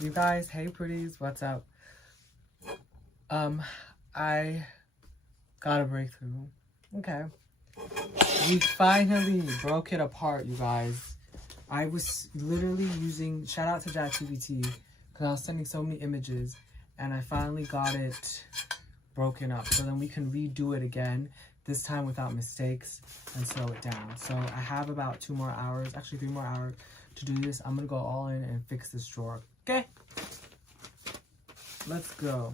You guys, hey pretties, what's up? I got a breakthrough. Okay. We finally broke it apart, you guys. I was literally using, shout out to ChatGPT, because I was sending so many images, and I finally got it broken up. So then we can redo it again, this time without mistakes, and slow it down. So I have about 2 more hours, actually 3 more hours to do this. I'm gonna go all in and fix this drawer, okay? Let's go.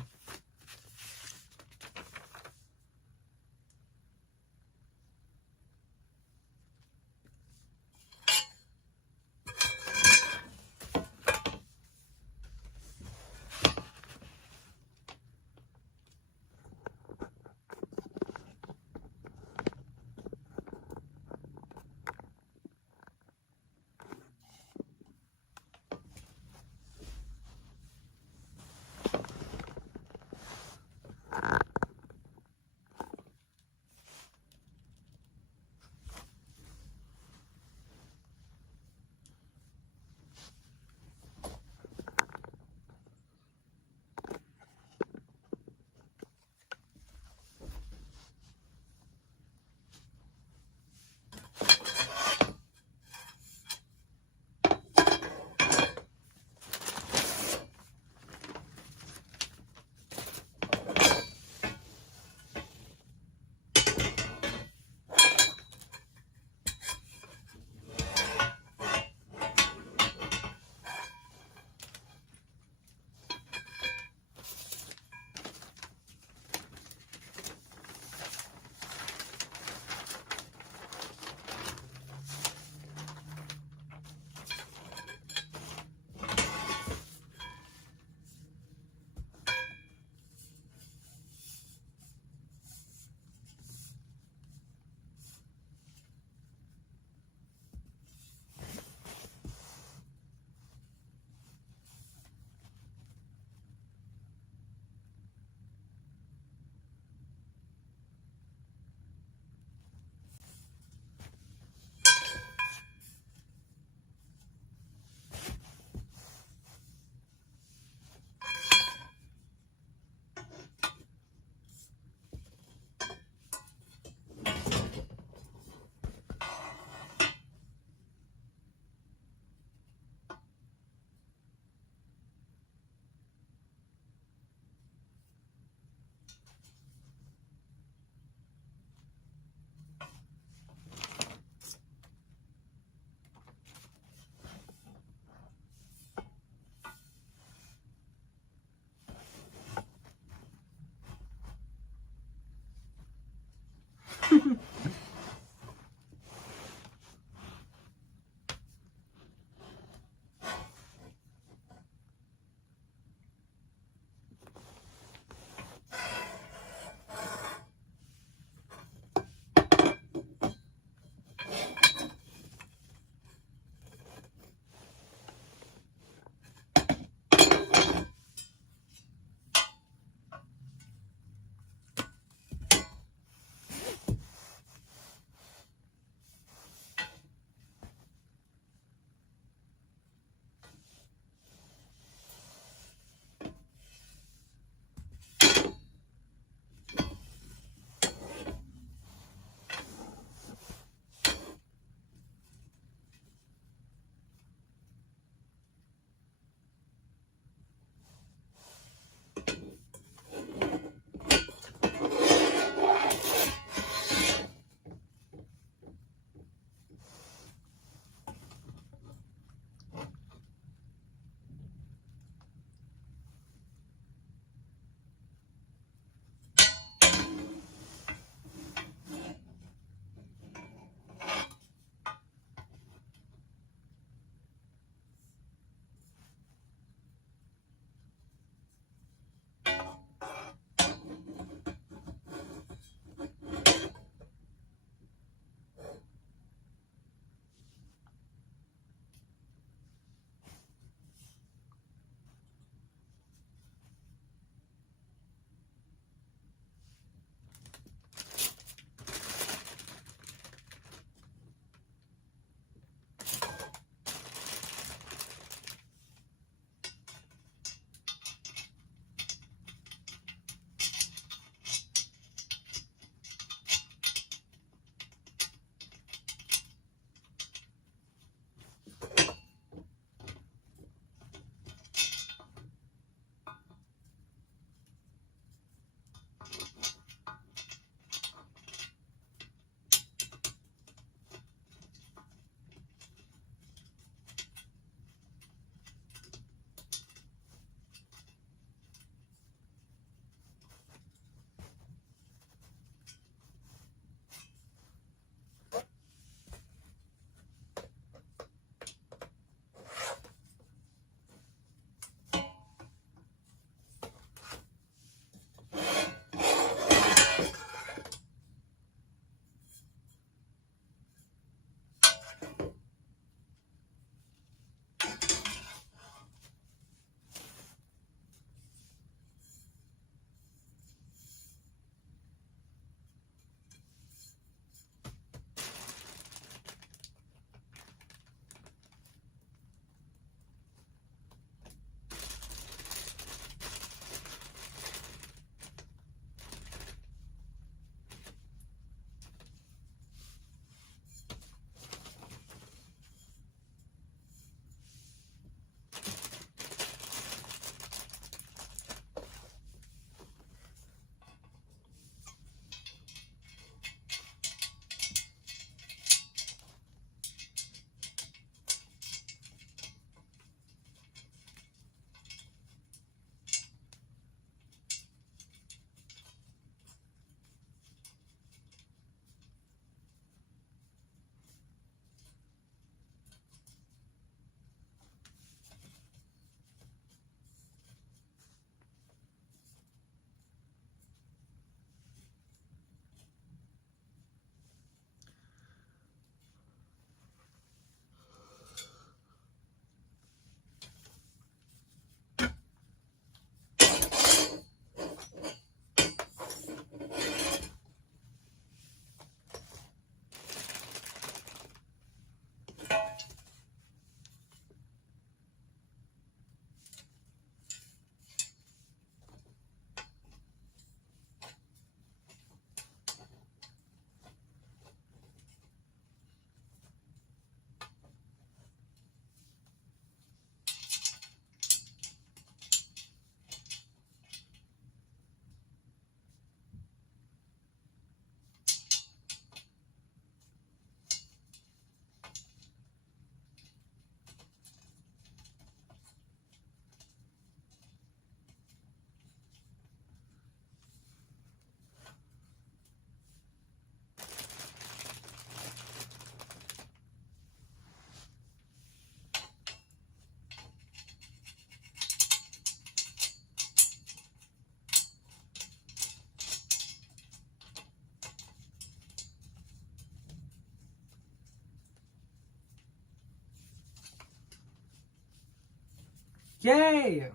Yay!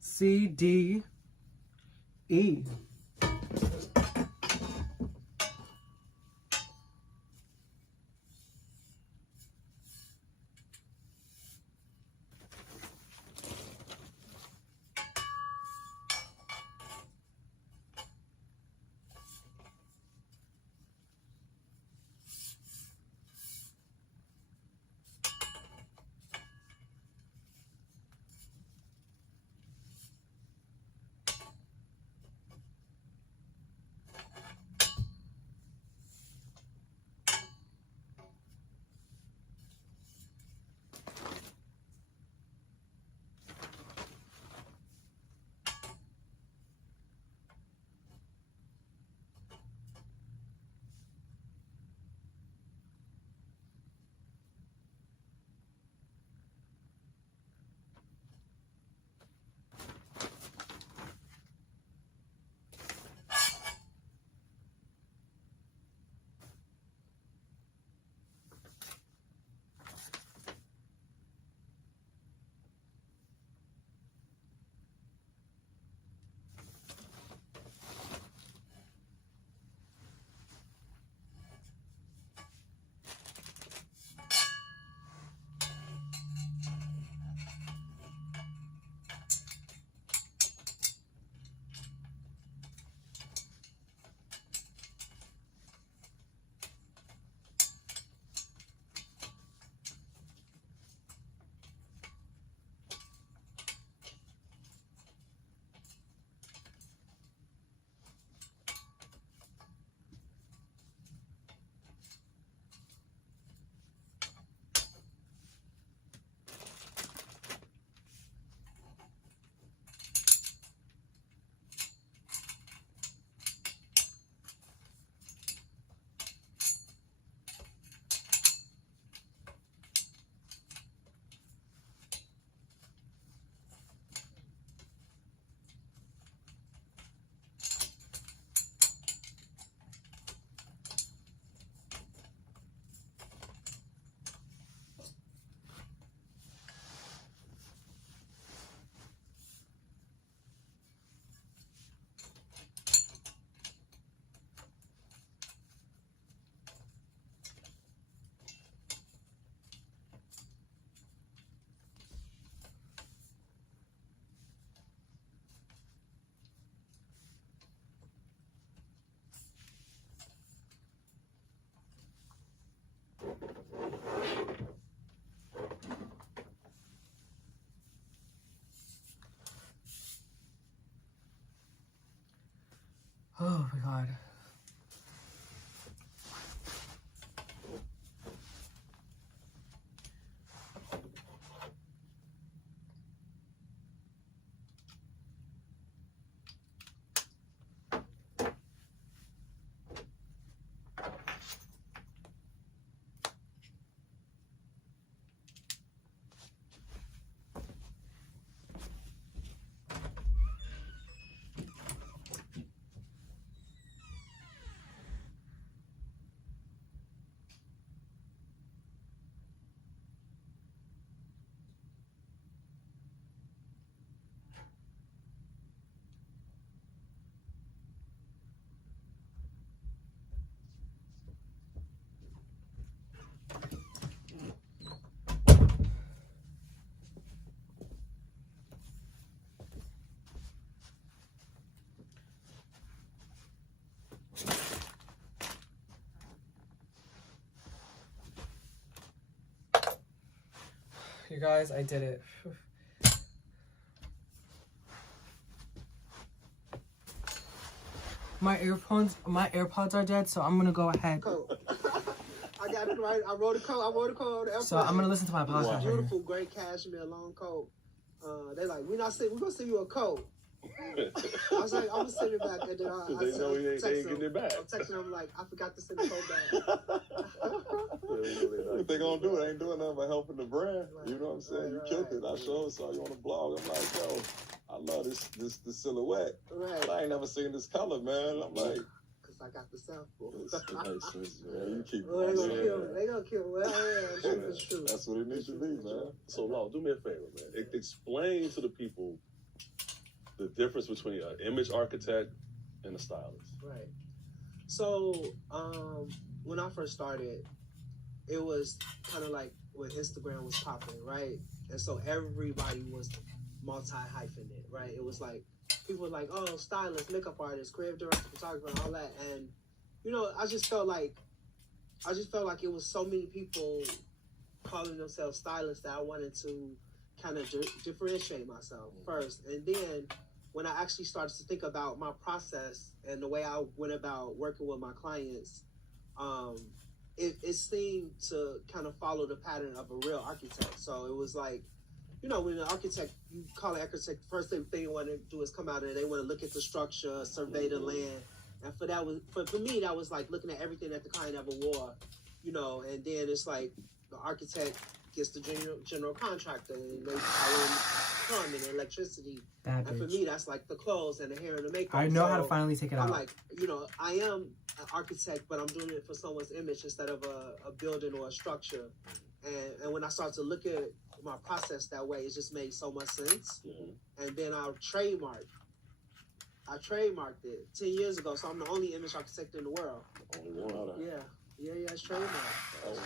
C, D, E. Oh my god. You guys, I did it. My AirPods are dead, so I'm gonna go ahead. I got it right. I wrote a code. So I'm gonna listen to my podcast. Beautiful, great cashmere long coat. They like, we're gonna send you a coat. I was like, I'm sitting back, and then I they know they ain't getting it back. I'm texting them like, I forgot to send the code back. What they gonna do? They ain't doing nothing but helping the brand. Right. You know what I'm saying? Right, You right, killed it. right. I saw you on the blog. I'm like, yo, I love this silhouette. Right. But I ain't never seen this color, man. I'm like, because I got the sample. You keep well, they gonna kill me. They gonna kill me. Well, yeah, it's true. That's what it needs to be, man. So, Law, do me a favor, man. Explain to the people the difference between an image architect and a stylist. Right. So, when I first started, it was kind of like when Instagram was popping, right? And so everybody was multi-hyphenate, right? It was like, people were like, oh, stylist, makeup artist, creative director, photographer, all that. And, you know, I just felt like it was so many people calling themselves stylists that I wanted to kind of differentiate myself first. And then when I actually started to think about my process and the way I went about working with my clients, it seemed to kind of follow the pattern of a real architect. So it was like, you know, when an architect, you call an architect, the first thing you want to do is come out and they want to look at the structure, survey the land. And for me, that was like looking at everything that the client ever wore, you know, and then it's like the architect gets the general contractor and they plumbing and electricity. And for me, that's like the clothes and the hair and the makeup. I know how to finally take it out. I'm like, you know, I am an architect, but I'm doing it for someone's image instead of a building or a structure. And when I started to look at my process that way, it just made so much sense. Mm-hmm. And then I trademarked it 10 years ago, so I'm the only image architect in the world. Only one. Yeah, it's trademarked. Oh, wow.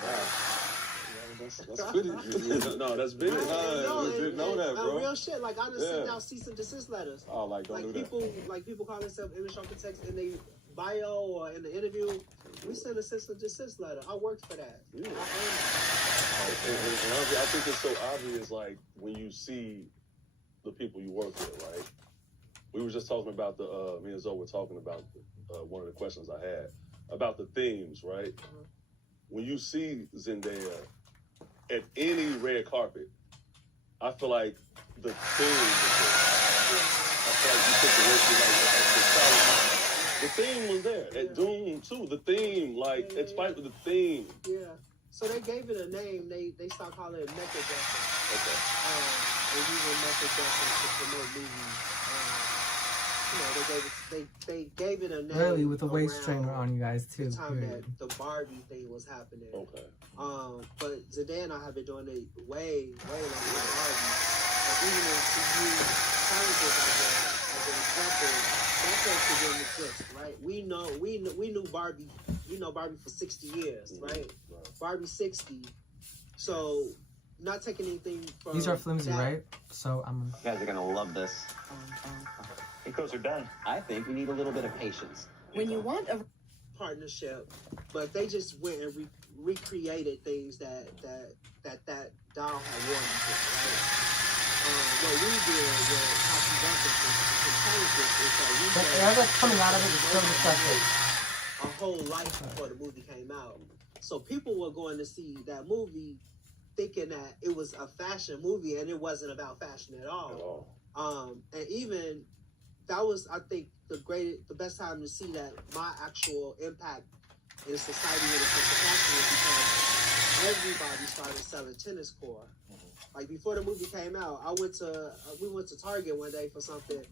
That's pretty. No, that's big. I didn't know that, bro. Real shit. Like, I just sent out cease and desist letters. Oh, like, don't do that. Like, people call themselves image architects in their bio or in the interview. We send a cease and desist letter. I worked for that. Yeah. And I think it's so obvious, like, when you see the people you work with, right? We were just talking about me and Zoe were talking about one of the questions I had about the themes, right? Mm-hmm. When you see Zendaya at any red carpet, I feel like the theme I feel like you took the word the theme was there. At Doom too. The theme, like, in spite of the theme. Yeah. So they gave it a name. They stopped calling it method dressing. Okay. They using method dressing to promote movies. You know, they gave it a name. Really, with the waist trainer on you guys too. The time that the Barbie thing was happening. Okay. But Zendaya and I have been doing it way longer than Barbie. Like, even if you use challenges as an example, that place didn't exist, right? We knew Barbie. We know Barbie for 60 years, right? Right. Barbie 60. So, not taking anything from these are flimsy, that. right? So I'm. You guys are gonna love this. Because they're done. I think we need a little bit of patience. When you want a partnership, but they just went and recreated things that doll had worn before, right? What we did with Copy Bunker to change it is that we The air that's coming out of it is so disgusting. A whole life before the movie came out. So people were going to see that movie thinking that it was a fashion movie and it wasn't about fashion at all. And even that was, I think, the best time to see that my actual impact in society when it comes to fashion is because everybody started selling tennis core. Like, before the movie came out, we went to Target one day for something,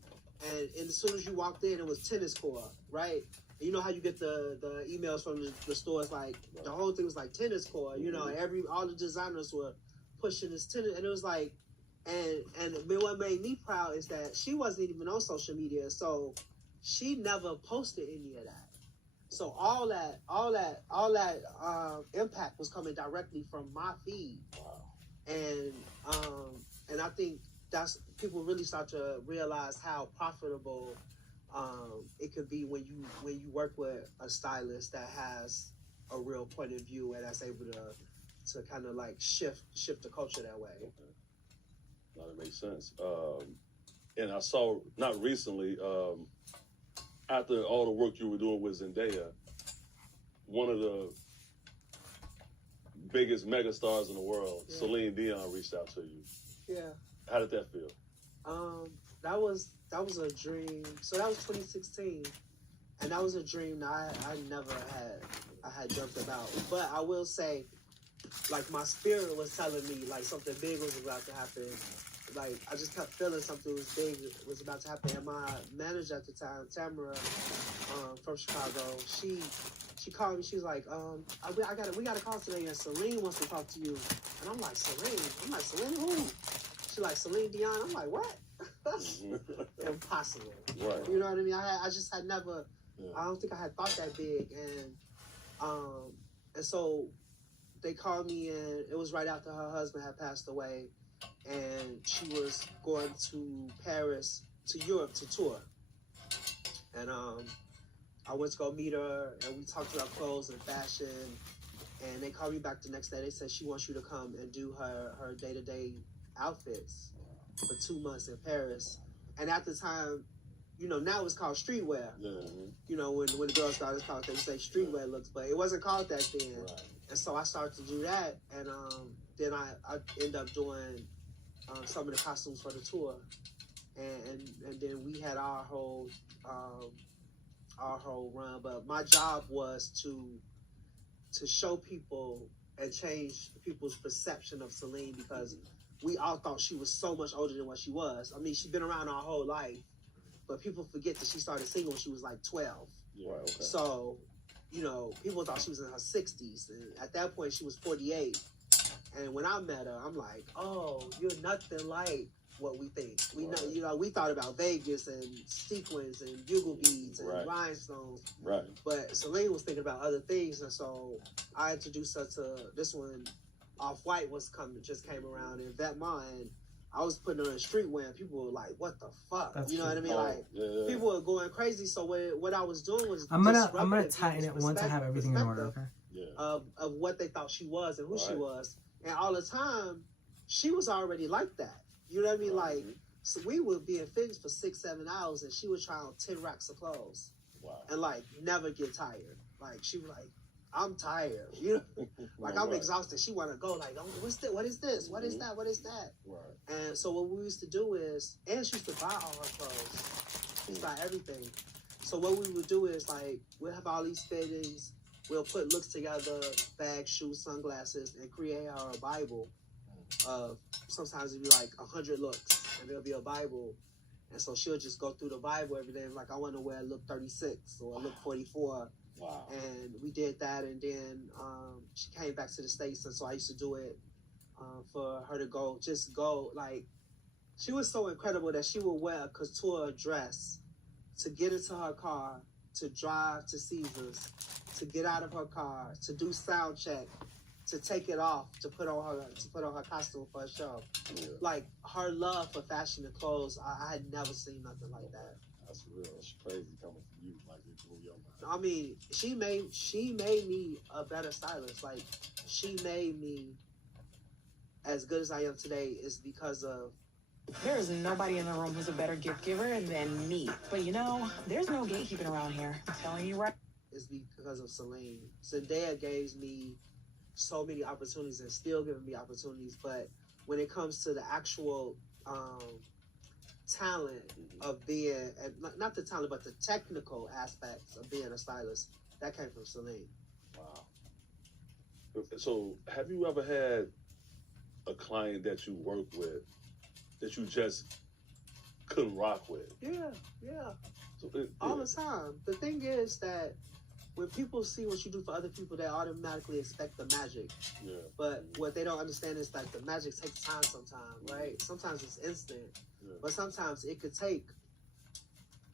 and as soon as you walked in, it was tennis core, right? And you know how you get the emails from the stores, like, the whole thing was like tennis core, you know, all the designers were pushing this tennis, and it was like, and what made me proud is that she wasn't even on social media, so she never posted any of that. So all that impact was coming directly from my feed. And I think that's, people really start to realize how profitable it could be when you work with a stylist that has a real point of view and that's able to kind of like shift the culture that way. No, that makes sense. And I saw, not recently, after all the work you were doing with Zendaya, one of the biggest megastars in the world, Celine Dion, reached out to you. Yeah. How did that feel? that was a dream. So that was 2016, and that was a dream that I never had dreamt about. But I will say, like, my spirit was telling me like something big was about to happen. Like, I just kept feeling something was big was about to happen. And my manager at the time, Tamara, from Chicago, she called me. She's like, we got a call today, and Celine wants to talk to you. And I'm like, Celine? I'm like, Celine who? She's like, Celine Dion. I'm like, what? Impossible. Right. You know what I mean? I just had never. Yeah. I don't think I had thought that big, and so they called me, and it was right after her husband had passed away, and she was going to Paris, to Europe to tour, and I went to go meet her, and we talked about clothes and fashion, and they called me back the next day. They said she wants you to come and do her day-to-day outfits for 2 months in Paris. And at the time, you know, now it's called streetwear. Yeah. You know, when the girls started, it's called, they say streetwear looks, but it wasn't called that then. Right. And so I started to do that, and then I ended up doing some of the costumes for the tour, and then we had our whole run. But my job was to show people and change people's perception of Celine, because we all thought she was so much older than what she was. I mean, she's been around our whole life, but people forget that she started singing when she was like 12. Yeah, okay. So, you know, people thought she was in her 60s. And at that point, she was 48. And when I met her, I'm like, oh, you're nothing like what we think. We know, you know, we thought about Vegas and sequins and bugle beads and rhinestones. Right. But Celine was thinking about other things. And so I introduced her to this one. Off-White just came around, and Vetements, and I was putting her in streetwear, and people were like, what the fuck? That's you know what I mean? Like, people were going crazy. So what I was doing was I'm gonna tighten it once I have everything in order, okay? Yeah. Of what they thought she was and who she was. And all the time, she was already like that. You know what I mean? Like, so we would be in fittings for 6-7 hours, and she would try on 10 racks of clothes. Wow. And, like, never get tired. Like, she was like, I'm tired, you know, like I'm exhausted. She want to go, like, oh, what's this? What is this? What is that? What is that? Right. And so what we used to do is, and she used to buy all her clothes. She used to buy everything. So what we would do is, like, we'll have all these fittings. We'll put looks together, bags, shoes, sunglasses, and create our Bible. Sometimes it'd be like 100 looks, and there'll be a Bible. And so she'll just go through the Bible every day. Like, I want to wear look 36 or look 44. Wow. And we did that, and then she came back to the States, and so I used to do it for her to go, like, she was so incredible that she would wear a couture dress to get into her car, to drive to Caesars, to get out of her car, to do sound check, to take it off, to put on her costume for a show. Yeah. Like, her love for fashion and clothes, I had never seen nothing like that. That's real. It's crazy coming from you. Like, it blew your mind. I mean, she made me a better stylist. Like, she made me as good as I am today is because of. There is nobody in the room who's a better gift giver than me. But you know, there's no gatekeeping around here. I'm telling you right. It's because of Celine. Zendaya gave me so many opportunities and still giving me opportunities. But when it comes to the actual talent of being, not the talent, but the technical aspects of being a stylist, that came from Celine. Wow. So have you ever had a client that you work with that you just couldn't rock with? Yeah. So all the time. The thing is that when people see what you do for other people, they automatically expect the magic. Yeah. But what they don't understand is that the magic takes time sometimes, right? Sometimes it's instant. Yeah. But sometimes it could take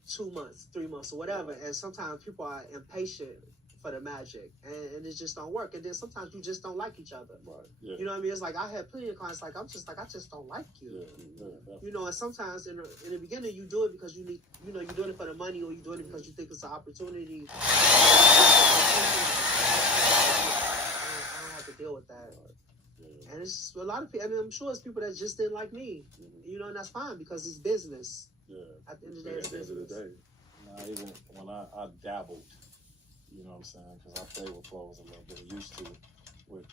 2 months, 3 months, or whatever. And sometimes people are impatient for the magic, and it just don't work. And then sometimes you just don't like each other. Right. Yeah. You know what I mean? It's like I had plenty of clients like I just don't like you. Yeah. You know, and sometimes in the beginning you do it because you need, you know, you're doing it for the money, or you're doing it because you think it's an opportunity. I don't have to deal with that. Yeah. And it's a lot of people. I mean, I'm sure it's people that just didn't like me. You know, and that's fine because it's business. Yeah. At the end of the day, it's business. Now, even when I dabbled. You know what I'm saying? Because I play with clothes a little bit. I used to with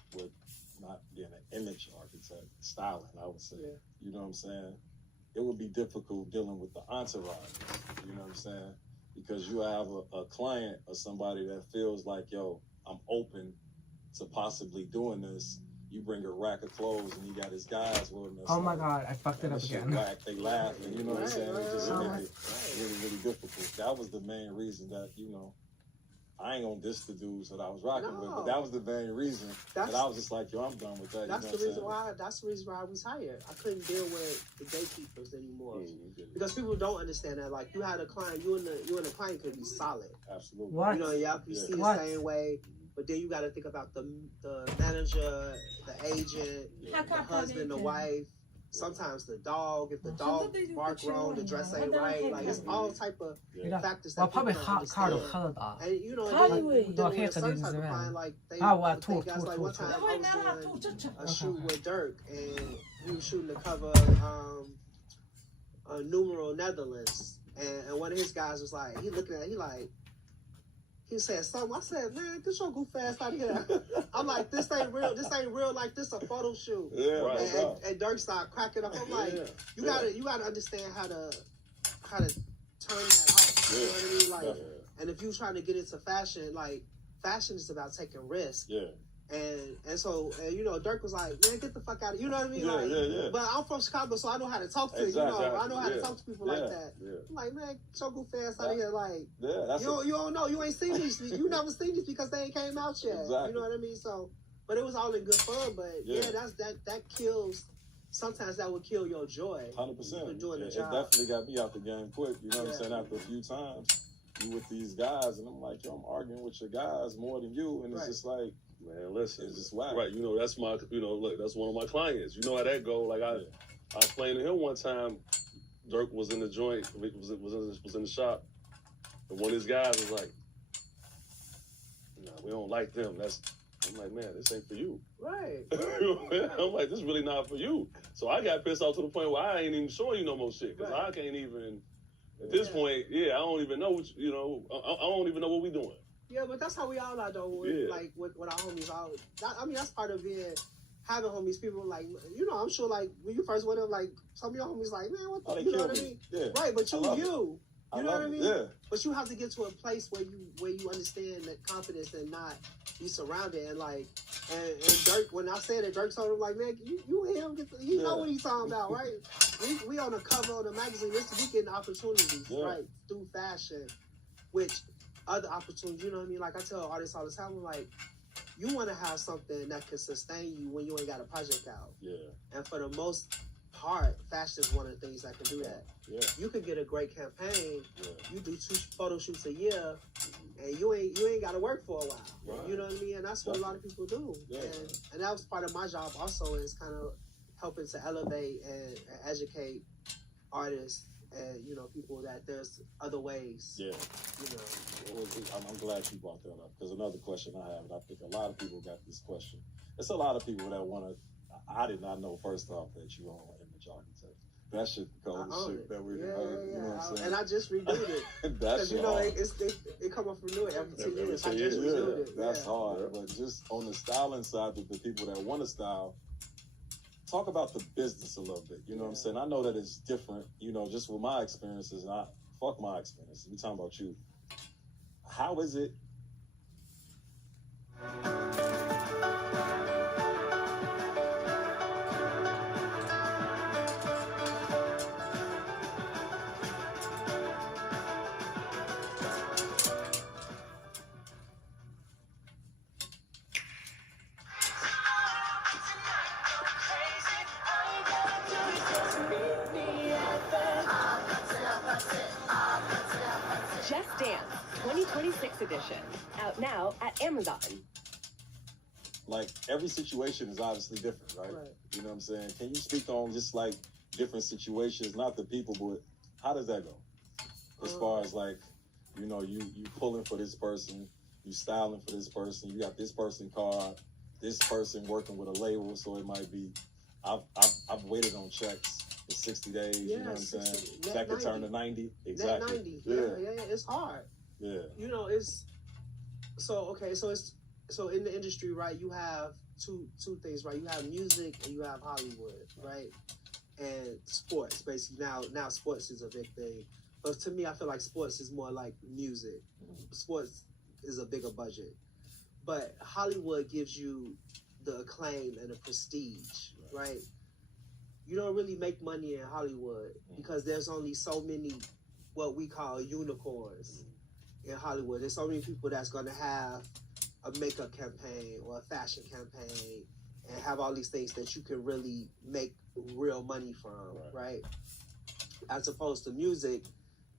not being an image architect, styling, I would say. Yeah. You know what I'm saying? it would be difficult dealing with the entourage. You know what I'm saying? Because you have a client or somebody that feels like, yo, I'm open to possibly doing this. You bring a rack of clothes and you got his guys with him. Oh my God, I fucked it up again. Whack, they laugh, and you know what I'm saying? It just right. make it really, really difficult. That was the main reason that, you know, I ain't gonna diss the dudes that I was rocking with, but that was the main reason that I was just like, yo, I'm done with that. That's you know the reason why. That's the reason why I retired. I couldn't deal with the gatekeepers anymore because people don't understand that. Like, you had a client, you and the client could be solid. Absolutely. What? You know, y'all can see the same way, but then you got to think about the manager, the agent, the husband, the wife. Sometimes the dog, if the dog bark wrong, the dress ain't right. Like, it's all type of factors that people don't understand. And, you know, dealing with a certain type of client, like, they guys, like, one time I was doing a shoot with Dirk, and he was shooting the cover of Numeral Netherlands, and one of his guys was like, he looking at it, he said something. I said, man, get your goof ass out of here. I'm like, this ain't real. This ain't real. Like, this a photo shoot. Yeah, right. And Dirk started cracking up. I'm like, you gotta understand how to turn that off. You know what I mean? Like, and if you trying to get into fashion, like, fashion is about taking risks. Yeah. And so, you know, Dirk was like, man, get the fuck out of, you know what I mean? But I'm from Chicago, so I know how to talk to, you know, I know how to talk to people like that. I'm like, man, get your goof ass out of here. Like, you don't know, you ain't seen these, you never seen these because they ain't came out yet. You know what I mean? So, but it was all in good fun, but that kills, sometimes that would kill your joy. 100%. For doing the it job. Definitely got me out the game quick, you know what I'm saying? After a few times, you with these guys, and I'm like, yo, I'm arguing with your guys more than you, and it's just like, man, listen, it's just whack. Right, you know, that's my, you know, look, that's one of my clients. You know how that go. Like, I explained to him one time, Dirk was in the joint, was in the shop, and one of his guys was like, nah, we don't like them. I'm like, man, this ain't for you. Right. I'm like, this is really not for you. So I got pissed off to the point where I ain't even showing you no more shit, because I can't even, at this point, I don't even know what, you know, I don't even know what we doing. Yeah, but that's how we all are, though. Like, with our homies. I mean, that's part of having homies. People, like, you know, I'm sure, like, when you first went up, like, some of your homies, like, man, what the, you know what I mean? Yeah. Right, but you know what I mean? Yeah. But you have to get to a place where you understand that confidence and not be surrounded. And, like, and Dirk, when I said it, Dirk told him, like, man, you hear him, he know what he's talking about, right? We on the cover of the magazine. We getting opportunities, right, through fashion, which other opportunities, you know what I mean? Like, I tell artists all the time, I'm like, you want to have something that can sustain you when you ain't got a project out. Yeah. And for the most part, fashion is one of the things that can do that. Yeah. You could get a great campaign. Yeah. You do 2 photo shoots a year, and you ain't got to work for a while. Right. You know what I mean? And that's what a lot of people do. Yeah. And that was part of my job also, is kind of helping to elevate and educate artists. And, you know, people that there's other ways. Yeah. You know. I'm glad you brought that up, because another question I have, and I think a lot of people got this question. It's a lot of people that want to, I did not know, first off, that you own an image architect. That shit cold shit that we heard. You know what I'm saying? And I just renewed it. Because, you know, it come up renewed every 2 years. I just renewed it. That's hard. But just on the styling side, with the people that want to style, talk about the business a little bit. You know what I'm saying? I know that it's different, you know, just with my experiences, and fuck my experiences. We talking about you. How is it? Just Dance 2026 edition, out now at Amazon. Like, every situation is obviously different, right? You know what I'm saying? Can you speak on just, like, different situations, not the people, but how does that go? As far as, like, you know, you pulling for this person, you styling for this person, you got this person card, this person working with a label, so it might be, I've waited on checks for 60 days, you know what I'm saying? That could turn to 90. Exactly. That 90. Yeah, it's hard. Yeah. You know, it's, so in the industry, right, you have two things, right? You have music and you have Hollywood, right? and sports. Basically, now sports is a big thing. But to me, I feel like sports is more like music. Sports is a bigger budget. But Hollywood gives you the acclaim and the prestige, right? You don't really make money in Hollywood because there's only so many what we call unicorns in Hollywood. There's so many people that's going to have a makeup campaign or a fashion campaign and have all these things that you can really make real money from, right? As opposed to music,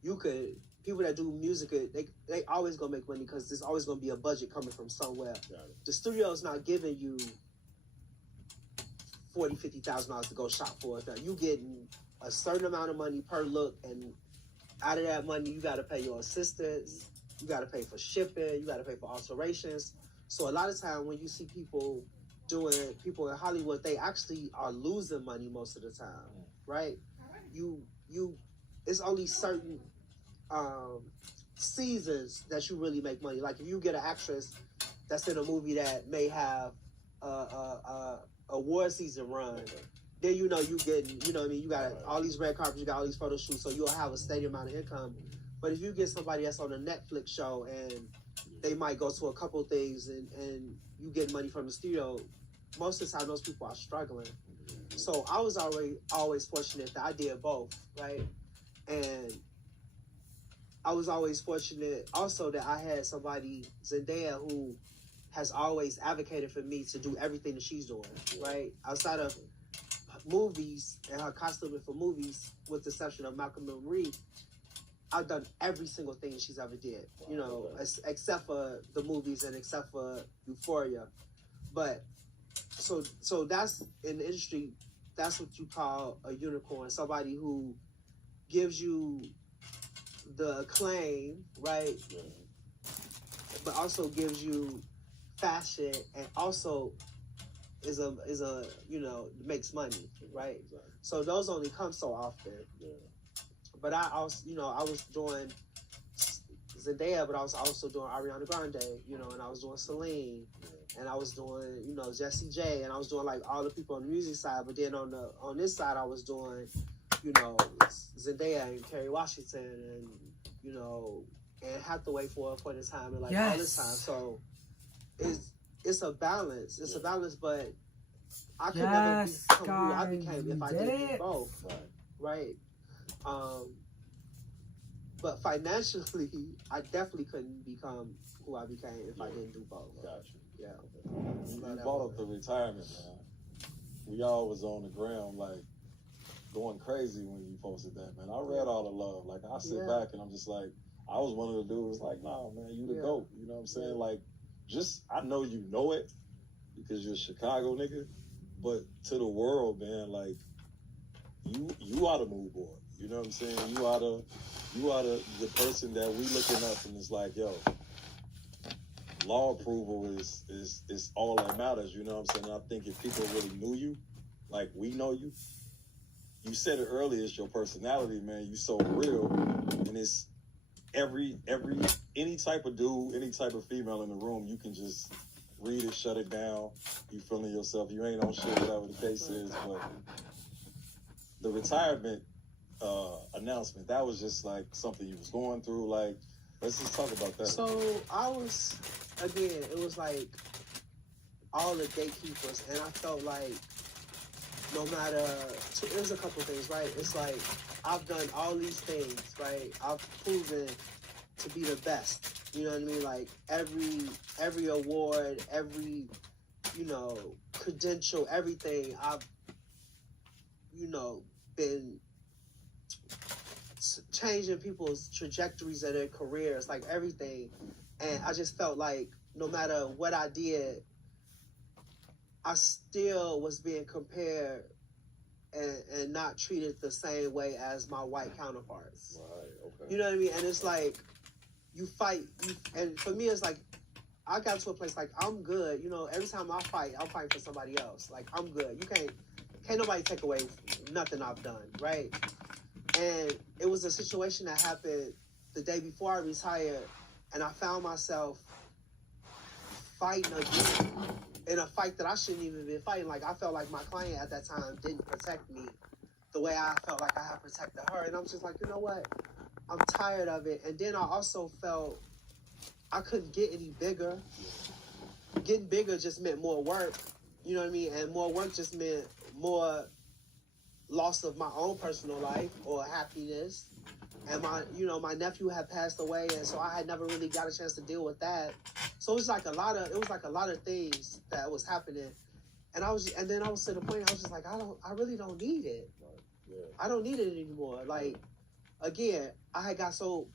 people that do music, they always gonna make money because there's always gonna be a budget coming from somewhere. The studio's not giving you $40,000-$50,000 to go shop for it. You getting a certain amount of money per look, and out of that money, you got to pay your assistants, you got to pay for shipping, you got to pay for alterations. So a lot of time when you see people in Hollywood, they actually are losing money most of the time, right? It's only certain seasons that you really make money. Like if you get an actress that's in a movie that may have a award season run, then you getting, you know what I mean, you got all these red carpets, you got all these photo shoots, so you'll have a steady amount of income. But if you get somebody that's on a Netflix show and they might go to a couple things and you get money from the studio, most of the time those people are struggling. So I was always fortunate that I did both, right? And I was always fortunate also that I had somebody, Zendaya, who has always advocated for me to do everything that she's doing, right? Outside of movies and her costuming for movies, with the exception of Malcolm and Marie, I've done every single thing she's ever did, you know, except for the movies and except for Euphoria. But so that's in the industry, that's what you call a unicorn, somebody who gives you the acclaim, right? But also gives you fashion and also is a makes money, right? So those only come so often. But I also, I was doing Zendaya, but I was also doing Ariana Grande, and I was doing Celine, and I was doing, Jessie J, and I was doing like all the people on the music side. But then on this side, I was doing, Zendaya and Kerry Washington, and and Hathaway for a point in time, and like all this time. So it's a balance. It's a balance, but I could never become who I became if I didn't do both, right? But financially, I definitely couldn't become who I became if I didn't do both. Gotcha. Yeah. You brought up the retirement, man. We all was on the ground, like, going crazy when you posted that, man. I read all the love. Like, I sit back and I'm just like, I was one of the dudes like, nah, man, you the GOAT. You know what I'm saying? Like, I know you know it because you're a Chicago nigga, but to the world, man, like, you are the mood board. You know what I'm saying? You are the person that we looking up and it's like, yo, law approval is all that matters. You know what I'm saying? I think if people really knew you, like we know you, you said it earlier, it's your personality, man. You so real, and it's any type of dude, any type of female in the room, you can just read it, shut it down. You feeling yourself. You ain't on shit, whatever the case is. But the retirement announcement, that was just like something you was going through. Like, let's just talk about that. So it was like all the gatekeepers, and I felt like no matter, it was a couple things, right? It's like, I've done all these things, right? I've proven to be the best. You know what I mean? Like every award, every, credential, everything, I've, been changing people's trajectories of their careers, like everything. And I just felt like no matter what I did, I still was being compared and not treated the same way as my white counterparts. Right, okay. You know what I mean? And it's like, you fight, and for me, it's like, I got to a place like, I'm good. Every time I fight, I'm fighting for somebody else. Like, I'm good. You can't nobody take away nothing I've done, right? And it was a situation that happened the day before I retired, and I found myself fighting again in a fight that I shouldn't even been fighting. Like, I felt like my client at that time didn't protect me the way I felt like I had protected her. And I'm just like, you know what? I'm tired of it. And then I also felt I couldn't get any bigger. Getting bigger just meant more work. You know what I mean? And more work just meant more loss of my own personal life or happiness. And my nephew had passed away, and so I had never really got a chance to deal with that. So it was like a lot of things that was happening. And then I was to the point I was just like, I really don't need it. Yeah. I don't need it anymore. Like, again, I had got so.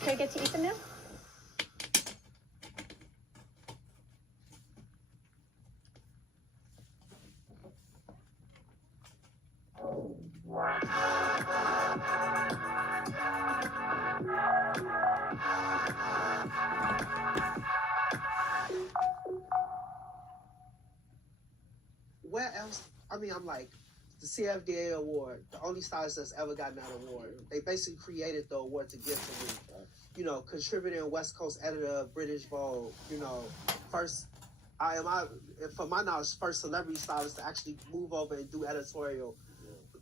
Can I get to Ethan now? Where else? I mean, I'm like, the CFDA award, the only stylist that's ever gotten that award. They basically created the award to give to me. You know, contributing West Coast editor of British Vogue. You know, from my knowledge, first celebrity stylist to actually move over and do editorial.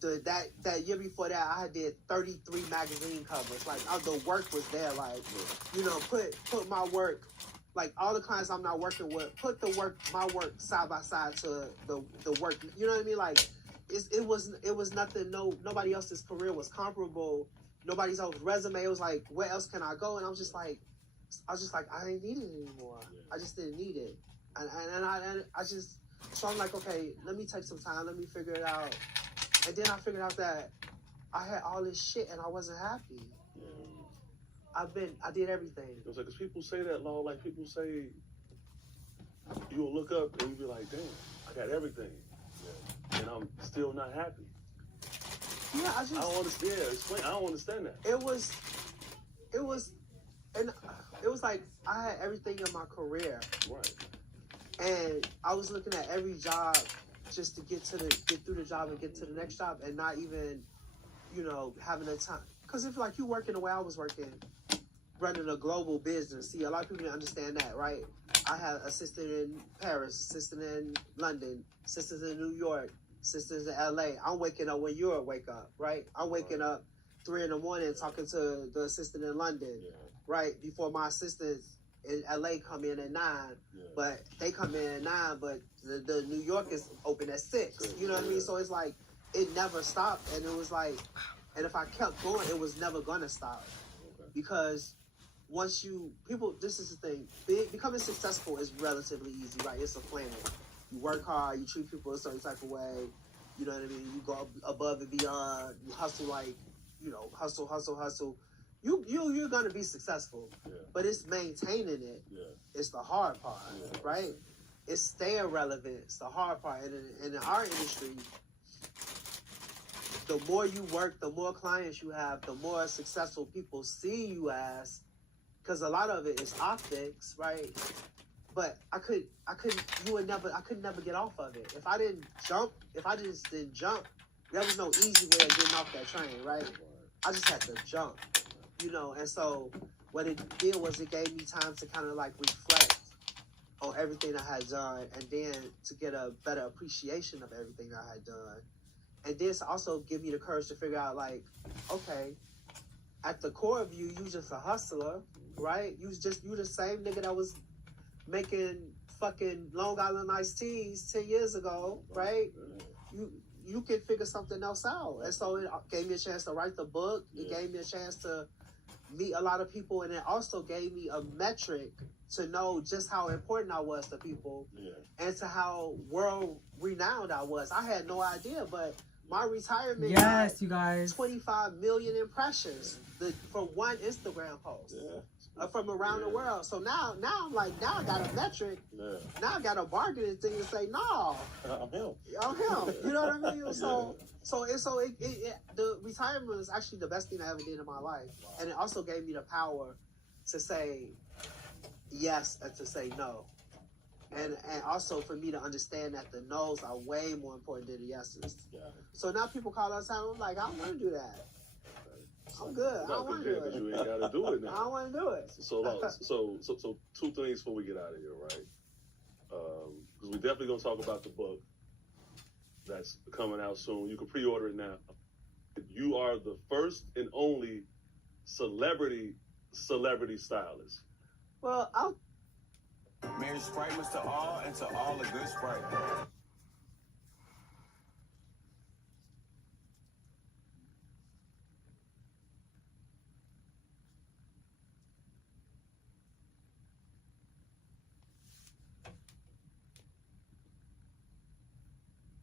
That year before that, I did 33 magazine covers. Like, the work was there. Like, you know, put my work. Like, all the clients I'm not working with, put my work side by side to the work. You know what I mean? Like, it was nothing. Nobody else's career was comparable. Nobody's else's resume. It was like, where else can I go? And I was just like, I ain't need it anymore. I just didn't need it. So I'm like, okay, let me take some time. Let me figure it out. And then I figured out that I had all this shit and I wasn't happy. I did everything. It's like, because people say that, Law, like people say, you'll look up and you'll be like, damn, I got everything. Yeah. And I'm still not happy. Yeah, I don't understand. Explain. I don't understand that. It was like I had everything in my career. Right. And I was looking at every job just to get through the job and get to the next job and not even, you know, having the time. Because if like you working the way I was working, running a global business, see, a lot of people didn't understand that, right? I had assistant in Paris, assistant in London, assistants in New York, assistants in LA. I'm waking up when you wake up, right? I'm waking up 3 a.m. talking to the assistant in London, right? Before my assistants in LA come in at 9, but they come in at 9, but the New York is open at 6. You know what I mean? So it's like it never stopped, and it was like, and if I kept going, it was never gonna stop, because once this is the thing, becoming successful is relatively easy, right? It's a plan. You work hard, you treat people a certain type of way, you know what I mean? You go above and beyond, you hustle like, you know, hustle. You're gonna be successful, but it's maintaining it. It's the hard part, right? It's staying relevant. It's the hard part. And in our industry, the more you work, the more clients you have, the more successful people see you as, because a lot of it is optics, right? But I could never get off of it. If I just didn't jump, there was no easy way of getting off that train, right? I just had to jump, you know. And so what it did was it gave me time to kind of like reflect on everything I had done, and then to get a better appreciation of everything I had done. And this also give me the courage to figure out, like, okay, at the core of you just a hustler, right? You the same nigga that was making fucking Long Island iced teas 10 years ago, right? You can figure something else out. And so it gave me a chance to write the book. It gave me a chance to meet a lot of people, and it also gave me a metric to know just how important I was to people, and to how world renowned I was. I had no idea, but my retirement got you guys 25 million impressions from one Instagram post from around the world. So now I'm like, now I got a metric. Now I got a bargaining thing to say, no, I'm him. You know what I mean? So the retirement was actually the best thing I ever did in my life, and it also gave me the power to say yes and to say no. And also for me to understand that the no's are way more important than the yeses. So now people call us out, I'm like, I don't want to do that. I'm good. I No, don't want to do because it. you ain't got to do it I now. don't want to do it. So two things before we get out of here, right? Because we're definitely gonna talk about the book that's coming out soon. You can pre-order it now. You are the first and only celebrity stylist. Well, I'll. Merry Spritemas to all, and to all a good Sprite.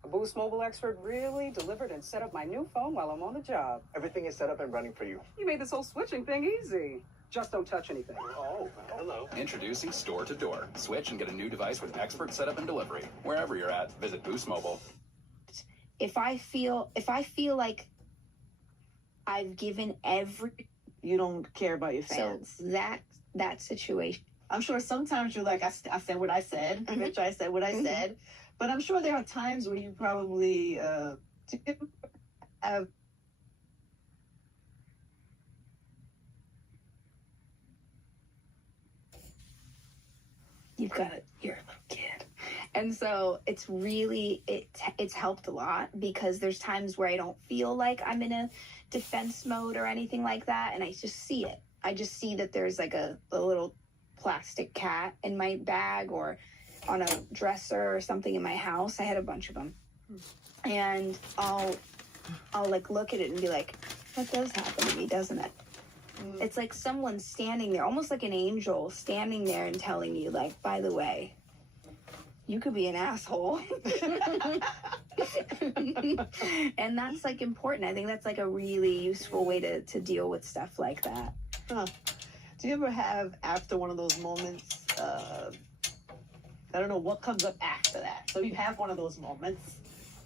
A Boost Mobile expert really delivered and set up my new phone while I'm on the job. Everything is set up and running for you. You made this whole switching thing easy. Just don't touch anything. Oh, hello. Introducing Store to Door. Switch and get a new device with expert setup and delivery. Wherever you're at, visit Boost Mobile. If I feel like I've given you don't care about your fans. So that situation. I'm sure sometimes you're like, I said what I said, bitch, I said what I said. But I'm sure there are times where you probably have. You're a little kid. And so it's really, it's helped a lot because there's times where I don't feel like I'm in a defense mode or anything like that. And I just see it. I just see that there's like a little plastic cat in my bag or on a dresser or something in my house. I had a bunch of them. And I'll like look at it and be like, that does happen to me, doesn't it? It's like someone standing there, almost like an angel standing there and telling you, like, by the way, you could be an asshole. And that's like important. I think that's like a really useful way to deal with stuff like that. Huh. Do you ever have, after one of those moments, I don't know what comes up after that. So you have one of those moments.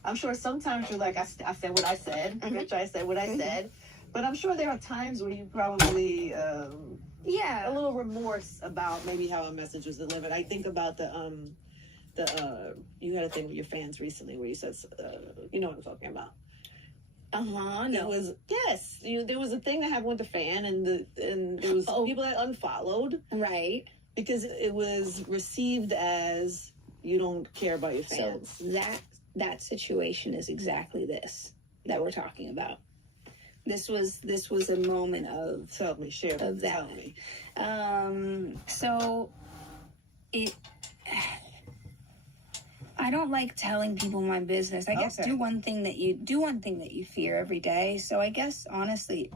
I'm sure sometimes you're like, I said what I said, bitch, I said what I said. But I'm sure there are times where you probably, a little remorse about maybe how a message was delivered. I think about you had a thing with your fans recently where you said, you know what I'm talking about. No. There was a thing that happened with the fan, and there was people that unfollowed. Right. Because it was received as you don't care about your fans. So that situation is exactly this that we're talking about. This was a moment of tell me, share of that. Tell me. So I don't like telling people my business. I guess do one thing that you fear every day. So I guess honestly,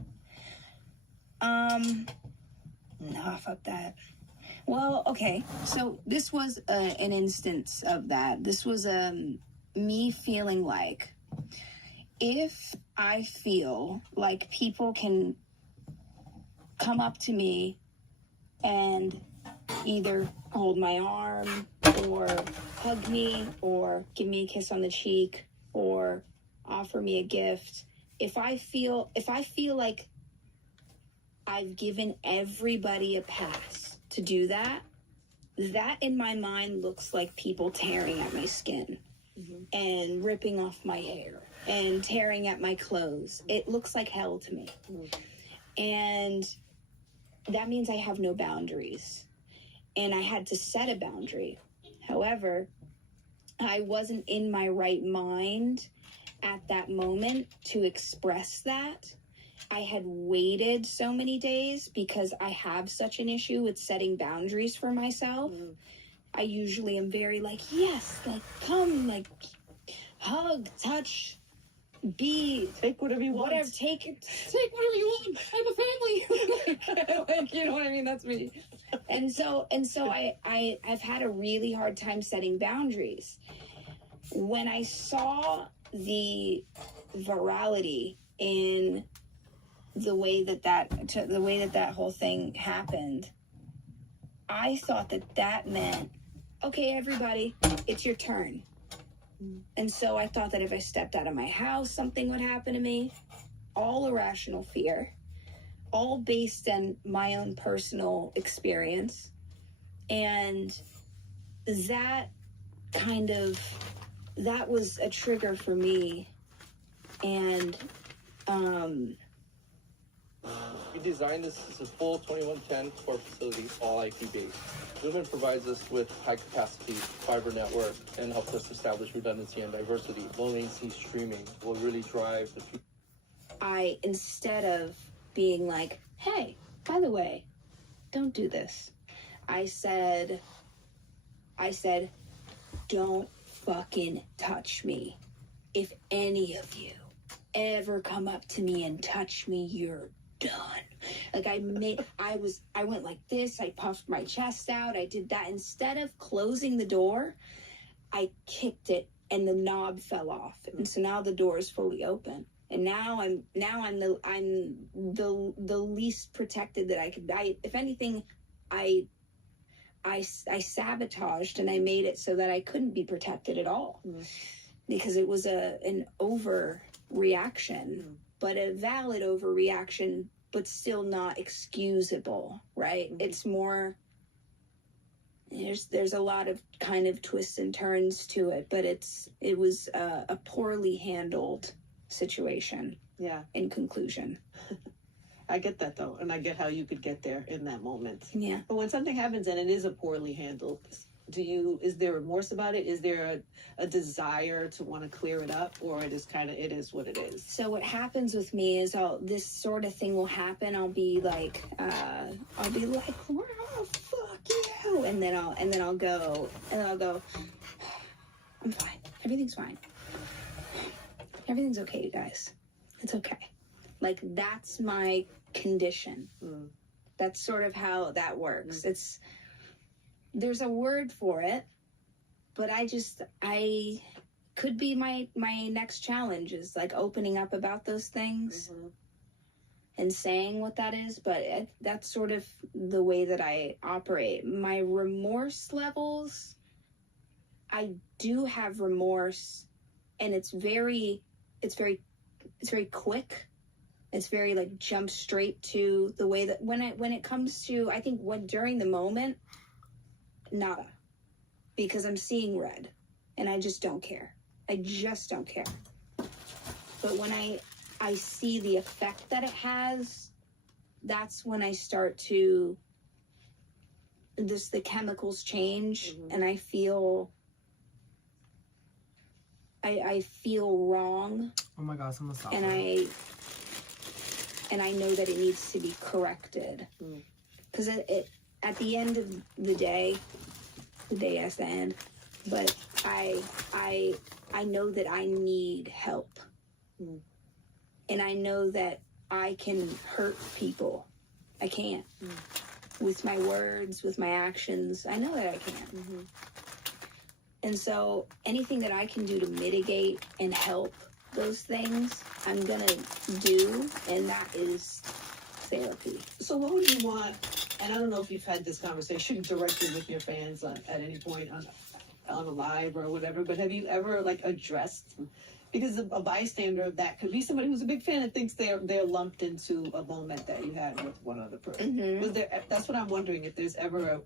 no, fuck that. Well, okay. So this was an instance of that. This was me feeling like if I feel like people can come up to me and either hold my arm or hug me or give me a kiss on the cheek or offer me a gift, if I feel like I've given everybody a pass to do that, that in my mind looks like people tearing at my skin and ripping off my hair and tearing at my clothes. It looks like hell to me. And that means I have no boundaries. And I had to set a boundary. However, I wasn't in my right mind at that moment to express that. I had waited so many days because I have such an issue with setting boundaries for myself. I usually am very like, yes, like come, like hug, touch, be, take whatever you want. Take whatever you want. I have a family. Like, you know what I mean? That's me. And so I've had a really hard time setting boundaries. When I saw the virality in the way that whole thing happened, I thought that meant, okay, everybody, it's your turn. And so I thought that if I stepped out of my house, something would happen to me. All irrational fear, all based on my own personal experience. And that was a trigger for me. And We designed this as a full 2110 core facility, all IP-based. Lumen provides us with high-capacity fiber network and helps us establish redundancy and diversity. Low-latency streaming will really drive the future. Instead of being like, hey, by the way, don't do this, I said, don't fucking touch me. If any of you ever come up to me and touch me, you're done. Like I went like this, I puffed my chest out, I did that. Instead of closing the door, I kicked it and the knob fell off. And so now the door is fully open. And now I'm the least protected that I could. If anything, I sabotaged and I made it so that I couldn't be protected at all, because it was an overreaction, but a valid overreaction, but still not excusable, right? It's more, there's a lot of kind of twists and turns to it, but it was a poorly handled situation. Yeah. In conclusion. I get that though, and I get how you could get there in that moment. Yeah. But when something happens and it is a poorly handled, is there remorse about it? Is there a desire to want to clear it up, or it is what it is? So what happens with me is this sort of thing will happen. I'll be like, wow, fuck you, and then I'll go, I'm fine. Everything's fine. Everything's okay, you guys. It's okay. Like, that's my condition. That's sort of how that works. There's a word for it, but I could be my next challenge is like opening up about those things and saying what that is. But that's sort of the way that I operate. My remorse levels, I do have remorse, and it's very quick. It's very like jump straight to the way that when it comes to, I think during the moment, nada, because I'm seeing red and I just don't care. I just don't care. But when I see the effect that it has, that's when I start to, the chemicals change, and I feel wrong. Oh my God, someone stop. And I know that it needs to be corrected. Because at the end of the day has to end, but I know that I need help. And I know that I can hurt people. I can't. With my words, with my actions, I know that I can. And so anything that I can do to mitigate and help those things, I'm gonna do, and that is therapy. So what would you want, and I don't know if you've had this conversation directly with your fans at any point on a live or whatever, but have you ever like addressed, because a bystander of that could be somebody who's a big fan and thinks they're lumped into a moment that you had with one other person. Was there? That's what I'm wondering, if there's ever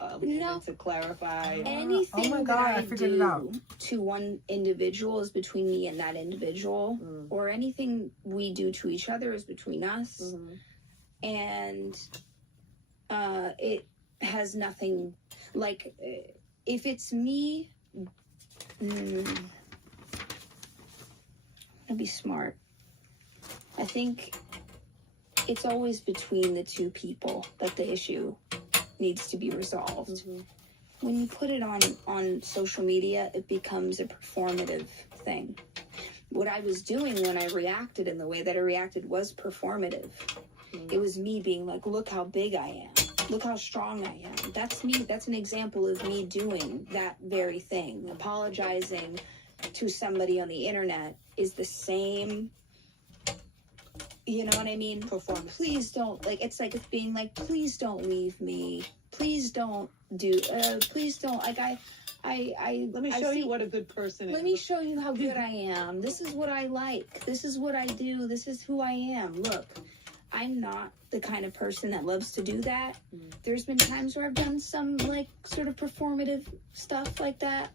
a moment to clarify. Anything that I do to one individual is between me and that individual, or anything we do to each other is between us, and it has nothing, like, if it's me, I'd be smart. I think it's always between the two people that the issue needs to be resolved. When you put it on social media, it becomes a performative thing. What I was doing when I reacted in the way that I reacted was performative. It was me being like, look how big I am. Look how strong I am. That's me. That's an example of me doing that very thing. Apologizing to somebody on the internet is the same, you know what I mean? Performance. Please don't, like, it's like, it's being like, please don't leave me. Please don't please don't, like, let me show you what a good person is. Let me show you how good I am. This is what I like. This is what I do. This is who I am. Look, I'm not the kind of person that loves to do that. There's been times where I've done some, like, sort of performative stuff like that.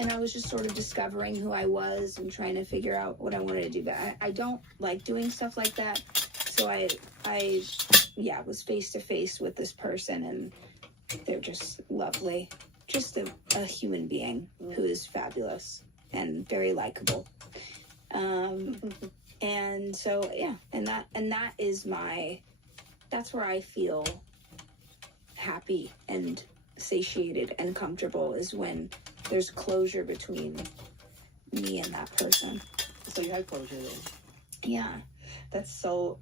And I was just sort of discovering who I was and trying to figure out what I wanted to do. But I don't like doing stuff like that. So I was face to face with this person, and they're just lovely. Just a human being who is fabulous and very likable. And so, yeah, and that is that's where I feel happy and satiated and comfortable, is when there's closure between me and that person. So you had closure then? Yeah. That's so,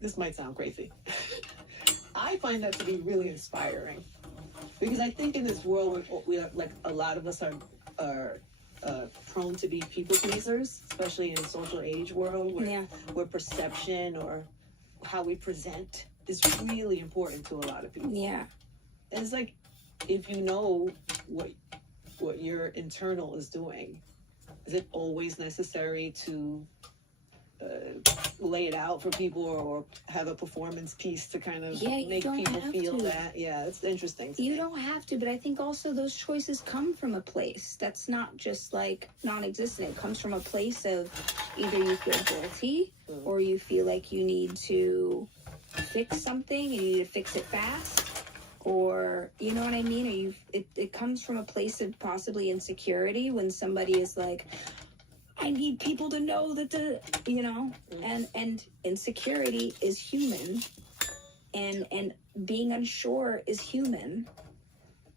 this might sound crazy. I find that to be really inspiring, because I think in this world we are, like, a lot of us are prone to be people pleasers, especially in the social age world where perception or how we present is really important to a lot of people. Yeah. And it's like, if you know what your internal is doing, is it always necessary to lay it out for people, or have a performance piece to kind of make people feel that? Yeah, it's interesting. You don't have to, but I think also those choices come from a place that's not just like non-existent. It comes from a place of either you feel guilty or you feel like you need to fix something and you need to fix it fast, or you know what I mean? Or it comes from a place of possibly insecurity when somebody is like, I need people to know that and insecurity is human, and being unsure is human,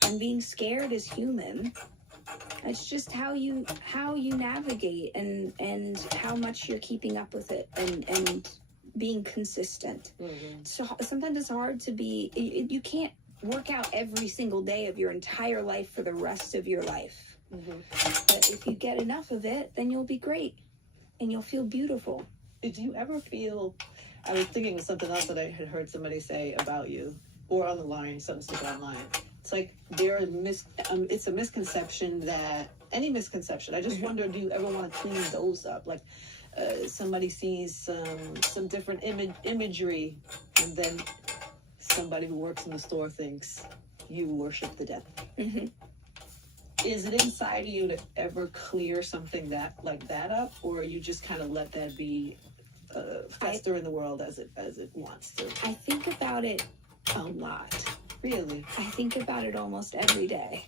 and being scared is human. It's just how you navigate and how much you're keeping up with it and being consistent. So sometimes it's hard to be, you can't work out every single day of your entire life for the rest of your life. But if you get enough of it, then you'll be great and you'll feel beautiful. Did you ever feel, I was thinking of something else that I had heard somebody say about you, or on the line, something online. It's like it's a misconception that, any misconception, I just wonder, do you ever want to clean those up? Like somebody sees some different imagery, and then somebody who works in the store thinks you worship the devil. Is it inside of you to ever clear something like that up, or you just kind of let that be fester in the world as it wants to? I think about it a lot. Really? I think about it almost every day.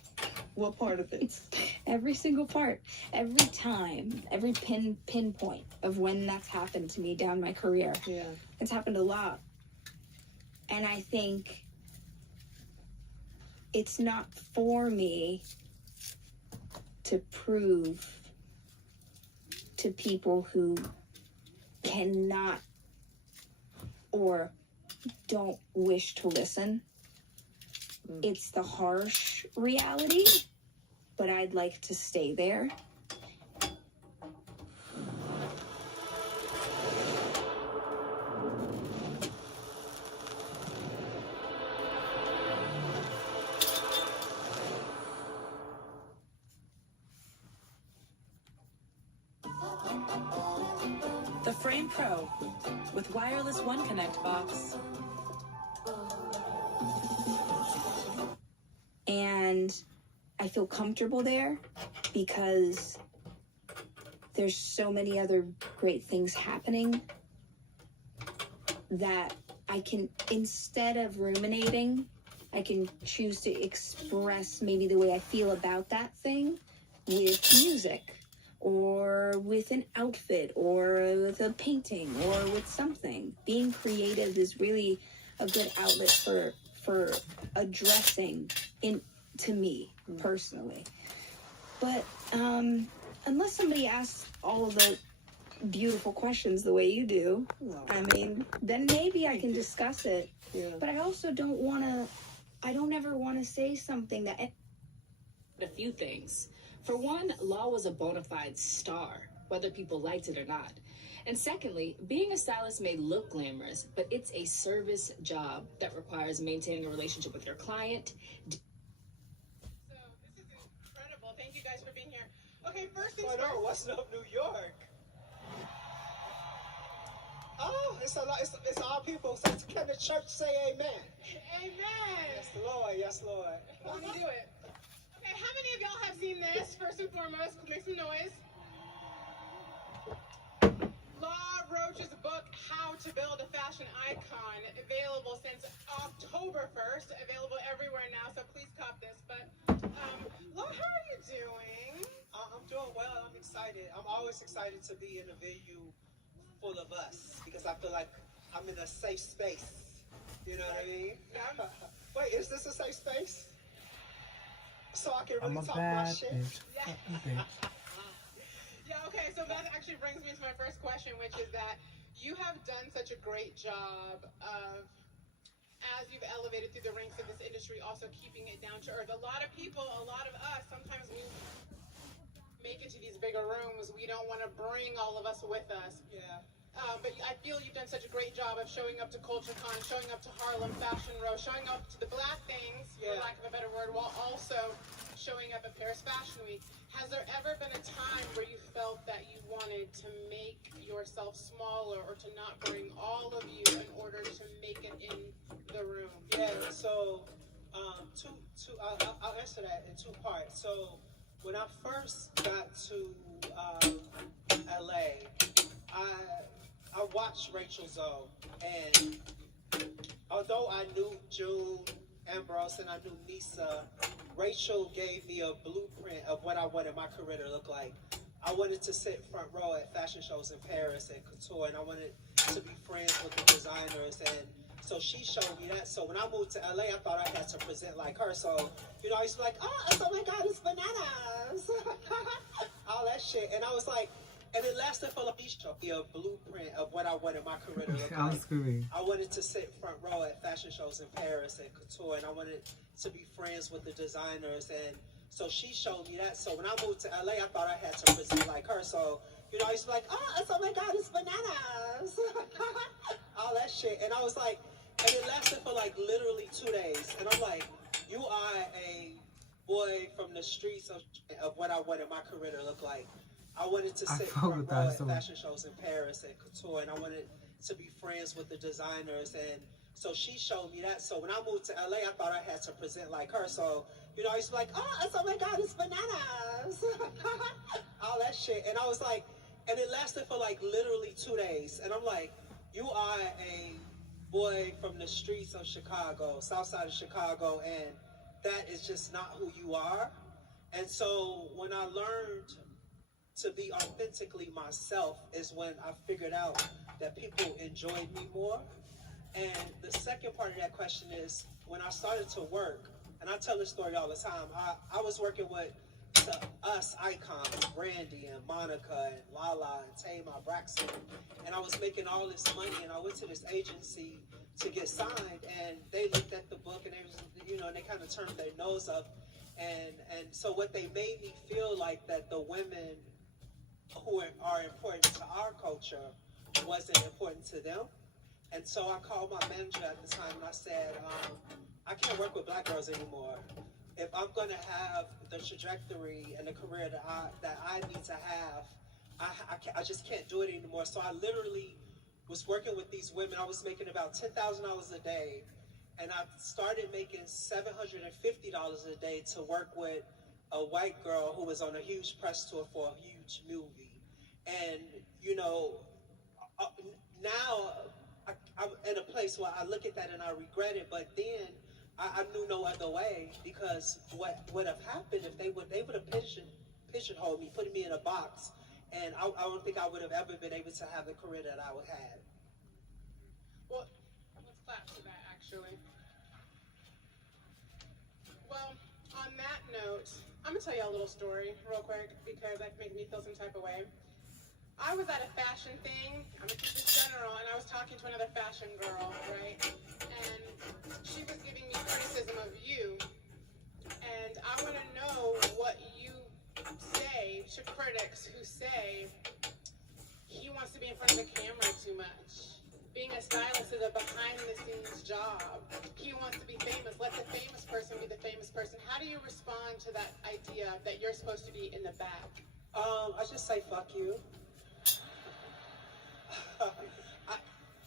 What part of it? Every single part. Every time. Every pinpoint of when that's happened to me down my career. Yeah. It's happened a lot. And I think it's not for me to prove to people who cannot or don't wish to listen. It's the harsh reality, but I'd like to stay there. The Frame Pro with wireless One Connect box. And I feel comfortable there because there's so many other great things happening that I can, instead of ruminating, I can choose to express maybe the way I feel about that thing with music, or with an outfit, or with a painting, or with something. Being creative is really a good outlet for addressing to me personally. But unless somebody asks all of the beautiful questions the way you do, I mean, then maybe I can discuss it. Yeah. But I also don't ever want to say something that... A few things. For one, Law was a bona fide star, whether people liked it or not. And secondly, being a stylist may look glamorous, but it's a service job that requires maintaining a relationship with your client. So this is incredible. Thank you guys for being here. Okay, first things first. What's up, New York? Oh, it's all people. So can the church say amen? Amen. Yes, Lord. Yes, Lord. Let me do it. Okay, how many of y'all have seen this? First and foremost, make some noise. Law Roach's book, How to Build a Fashion Icon, available since October 1st, available everywhere now, so please cop this. But, Law, how are you doing? I'm doing well. I'm excited. I'm always excited to be in a venue full of us because I feel like I'm in a safe space. You know what I mean? Yeah. Wait, is this a safe space? So I can I'm really a talk my bad shit? bitch. Yeah. Fuck you, bitch. Yeah, okay, so that actually brings me to my first question, which is that you have done such a great job of, as you've elevated through the ranks of this industry, also keeping it down to earth. A lot of people, a lot of us, sometimes we make it to these bigger rooms. We don't want to bring all of us with us. Yeah. But I feel you've done such a great job of showing up to CultureCon, showing up to Harlem Fashion Row, showing up to the Black Things, for lack of a better word, while also showing up at Paris Fashion Week. Has there ever been a time where you felt that you wanted to make yourself smaller or to not bring all of you in order to make it in the room? Yeah, so I'll answer that in two parts. So when I first got to LA, I watched Rachel Zoe, and although I knew June Ambrose and I knew Nisa, Rachel gave me a blueprint of what I wanted my career to look like. I wanted to sit front row at fashion shows in Paris and couture, and I wanted to be friends with the designers, and so she showed me that. So when I moved to LA, I thought I had to present like her. So, you know, I used to be like, oh my God, it's bananas. All that shit. And I was like, and it lasted for like a blueprint of what I wanted my career to look I'm like. screaming. I wanted to sit front row at fashion shows in Paris and couture, and I wanted to be friends with the designers, and so she showed me that. So when I moved to LA, I thought I had to present like her. So, you know, I used to be like, oh my God, it's bananas. All that shit. And I was like, and it lasted for like literally 2 days. And I'm like, you are a boy from the streets of what I wanted my career to look like. I wanted to sit front row at fashion shows in Paris and couture, and I wanted to be friends with the designers, and so she showed me that. So when I moved to LA, I thought I had to present like her. So, you know, I used to be like, oh my God, it's bananas. All that shit. And I was like, and it lasted for like literally 2 days. And I'm like, you are a boy from the streets of Chicago, south side of Chicago, and that is just not who you are. And so when I learned to be authentically myself is when I figured out that people enjoyed me more. And the second part of that question is when I started to work, and I tell this story all the time, I was working with to us icons, Brandy and Monica and Lala and Tamar Braxton, and I was making all this money, and I went to this agency to get signed, and they looked at the book, and they was, you know, and they kind of turned their nose up, and so what they made me feel like that the women who are important to our culture wasn't important to them. And so I called my manager at the time and I said, I can't work with Black girls anymore. If I'm gonna have the trajectory and the career that I need to have, I just can't do it anymore. So I literally was working with these women. I was making about $10,000 a day, and I started making $750 a day to work with a white girl who was on a huge press tour for a huge movie. And, you know, now I'm in a place where I look at that and I regret it, but then I knew no other way, because what would have happened if they would have pigeonholed me, putting me in a box, and I don't think I would have ever been able to have the career that I would have. Well, let's clap to that, actually. Well, on that note, I'm gonna tell you a little story real quick because that made me feel some type of way. I was at a fashion thing, I'm gonna keep this general, and I was talking to another fashion girl, right? And she was giving me criticism of you, and I wanna know what you say to critics who say he wants to be in front of the camera too much. Being a stylist is a behind-the-scenes job. He wants to be famous. Let the famous person be the famous person. How do you respond to that idea that you're supposed to be in the back? I just say, fuck you.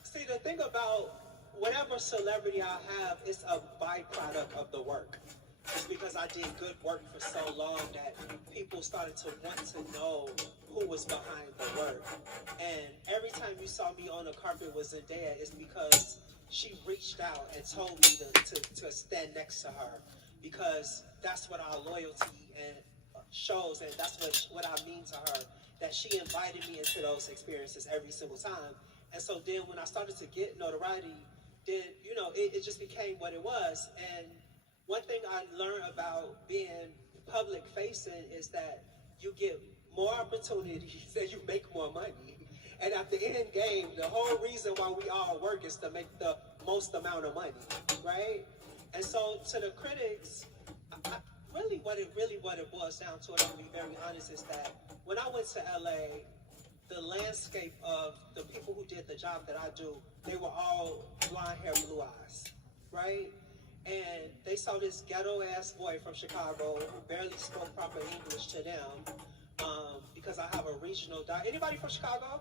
See, the thing about whatever celebrity I have, it's a byproduct of the work. It's because I did good work for so long that people started to want to know who was behind the work. And every time you saw me on the carpet with Zendaya, it's because she reached out and told me to stand next to her, because that's what our loyalty and shows, and that's what I mean to her, that she invited me into those experiences every single time. And so then when I started to get notoriety, then, you know, it just became what it was. And one thing I learned about being public facing is that you get more opportunities and you make more money. And at the end game, the whole reason why we all work is to make the most amount of money, right? And so to the critics, really what it boils down to, and I'm gonna be very honest, is that when I went to LA, the landscape of the people who did the job that I do, they were all blonde hair, blue eyes, right? And they saw this ghetto ass boy from Chicago who barely spoke proper English to them, because I have a regional Anybody from Chicago?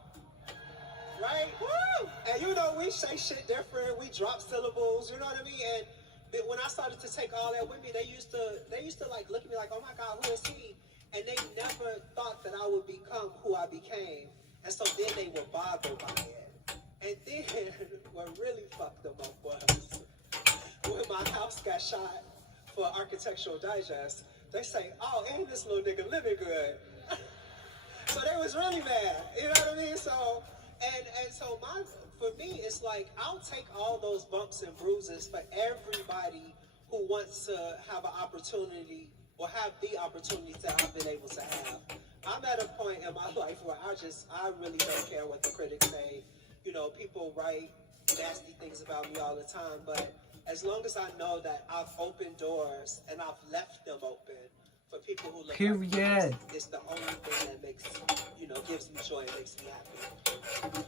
Right? Woo! And you know, we say shit different, we drop syllables, you know what I mean? And when I started to take all that with me, they used to like look at me like, oh my God, who is he? And they never thought that I would become who I became. And so then they were bothered by it. And then what really fucked them up was when my house got shot for Architectural Digest, they say, oh, ain't this little nigga living good? So they was really mad, you know what I mean? So, and so for me, it's like, I'll take all those bumps and bruises for everybody who wants to have an opportunity or have the opportunity that I've been able to have. I'm at a point in my life where I really don't care what the critics say. You know, people write nasty things about me all the time, but as long as I know that I've opened doors and I've left them open for people who look like me, it's the only thing that makes, you know, gives me joy and makes me happy.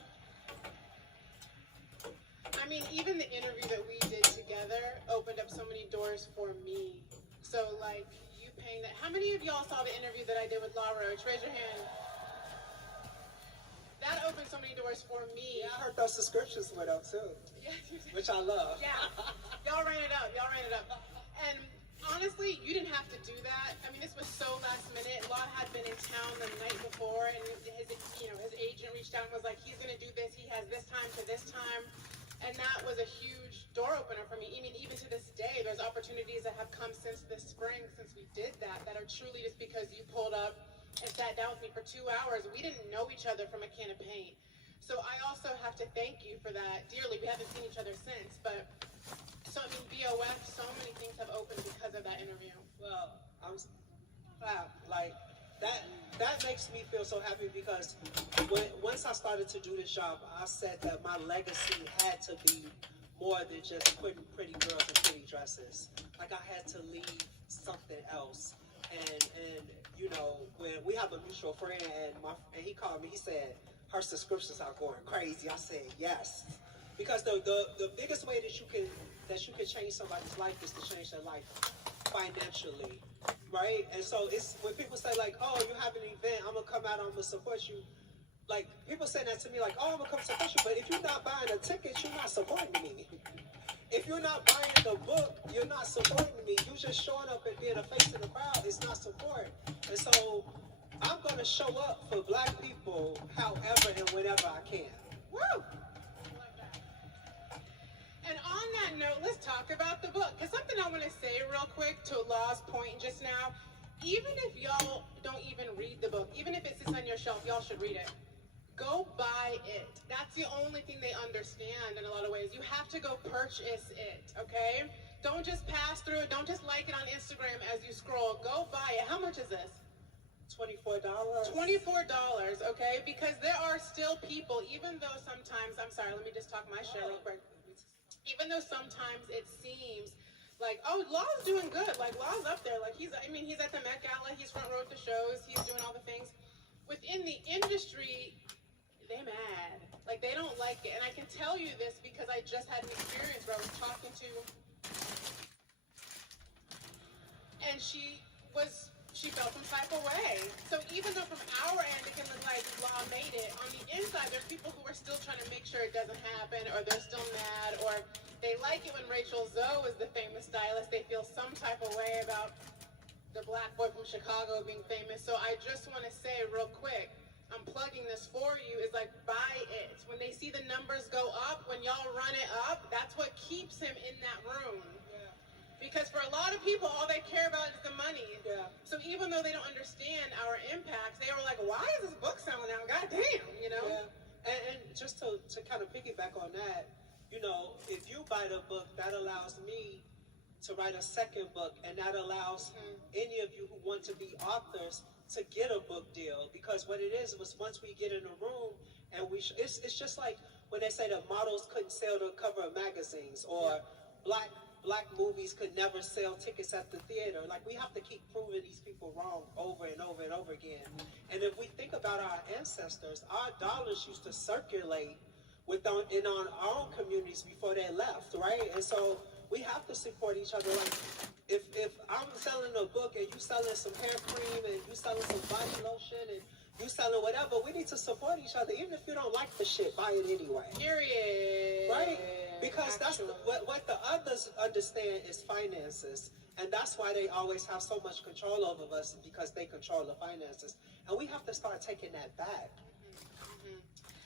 I mean, even the interview that we did together opened up so many doors for me. So, like, you paying that. How many of y'all saw the interview that I did with La Roach? Raise your hand. That opened so many doors for me. Yeah, I heard those subscriptions went up too. Yeah, which I love. Yeah, y'all ran it up. And honestly, you didn't have to do that. I mean, this was so last minute. Law had been in town the night before, and his agent reached out and was like, he's gonna do this. He has this time to this time. And that was a huge door opener for me. I mean, even to this day, there's opportunities that have come since this spring, since we did that are truly just because you pulled up and sat down with me for 2 hours. We didn't know each other from a can of paint. So I also have to thank you for that dearly. We haven't seen each other since, but so I mean, BOF, so many things have opened because of that interview. Well, I'm like that makes me feel so happy, because once I started to do this job, I said that my legacy had to be more than just putting pretty girls in pretty dresses. Like, I had to leave something else. And you know, when we have a mutual friend, and he called me, he said her subscriptions are going crazy. I said yes, because the biggest way that you can change somebody's life is to change their life financially, right? And so it's when people say like, oh, you have an event, I'm gonna come out, I'm gonna support you. Like, people say that to me like, oh, I'm gonna come support you, but if you're not buying a ticket, you're not supporting me. If you're not buying the book, you're not supporting me. You just showing up and being a face in the crowd is not support. And so I'm gonna show up for Black people however and whenever I can. Woo! And on that note, let's talk about the book. Because something I want to say real quick to Law's point just now, even if y'all don't even read the book, even if it sits on your shelf, y'all should read it. Go buy it. That's the only thing they understand in a lot of ways. You have to go purchase it, okay? Don't just pass through it. Don't just like it on Instagram as you scroll. Go buy it. How much is this? $24. $24, okay? Because there are still people, even though sometimes, I'm sorry, let me just talk my share real quick. Even though sometimes it seems like, oh, Law's doing good. Like, Law's up there. Like, he's at the Met Gala. He's front row at the shows. He's doing all the things. Within the industry, they mad. Like, they don't like it. And I can tell you this because I just had an experience where I was talking to, and she felt some type of way. So even though from our end it can look like Law made it, on the inside there's people who are still trying to make sure it doesn't happen, or they're still mad, or they like it when Rachel Zoe is the famous stylist. They feel some type of way about the Black boy from Chicago being famous. So I just want to say real quick, I'm plugging this for you is like, buy it. When they see the numbers go up, when y'all run it up, that's what keeps him in that room. Yeah. Because for a lot of people, all they care about is the money. Yeah. So even though they don't understand our impacts, they were like, why is this book selling out? God damn, you know? Yeah. And just to kind of piggyback on that, you know, if you buy the book, that allows me to write a second book, and that allows any of you who want to be authors to get a book deal. Because what it is was, once we get in a room and it's just like when they say that models couldn't sell the cover of magazines, or black movies could never sell tickets at the theater. Like, we have to keep proving these people wrong over and over and over again. And if we think about our ancestors, our dollars used to circulate in our own communities before they left, right? And so we have to support each other. Like, if I'm selling a book and you selling some hair cream and you selling some body lotion and you selling whatever, we need to support each other. Even if you don't like the shit, buy it anyway. Period. Right? Because that's what the others understand is finances. And that's why they always have so much control over us, because they control the finances. And we have to start taking that back.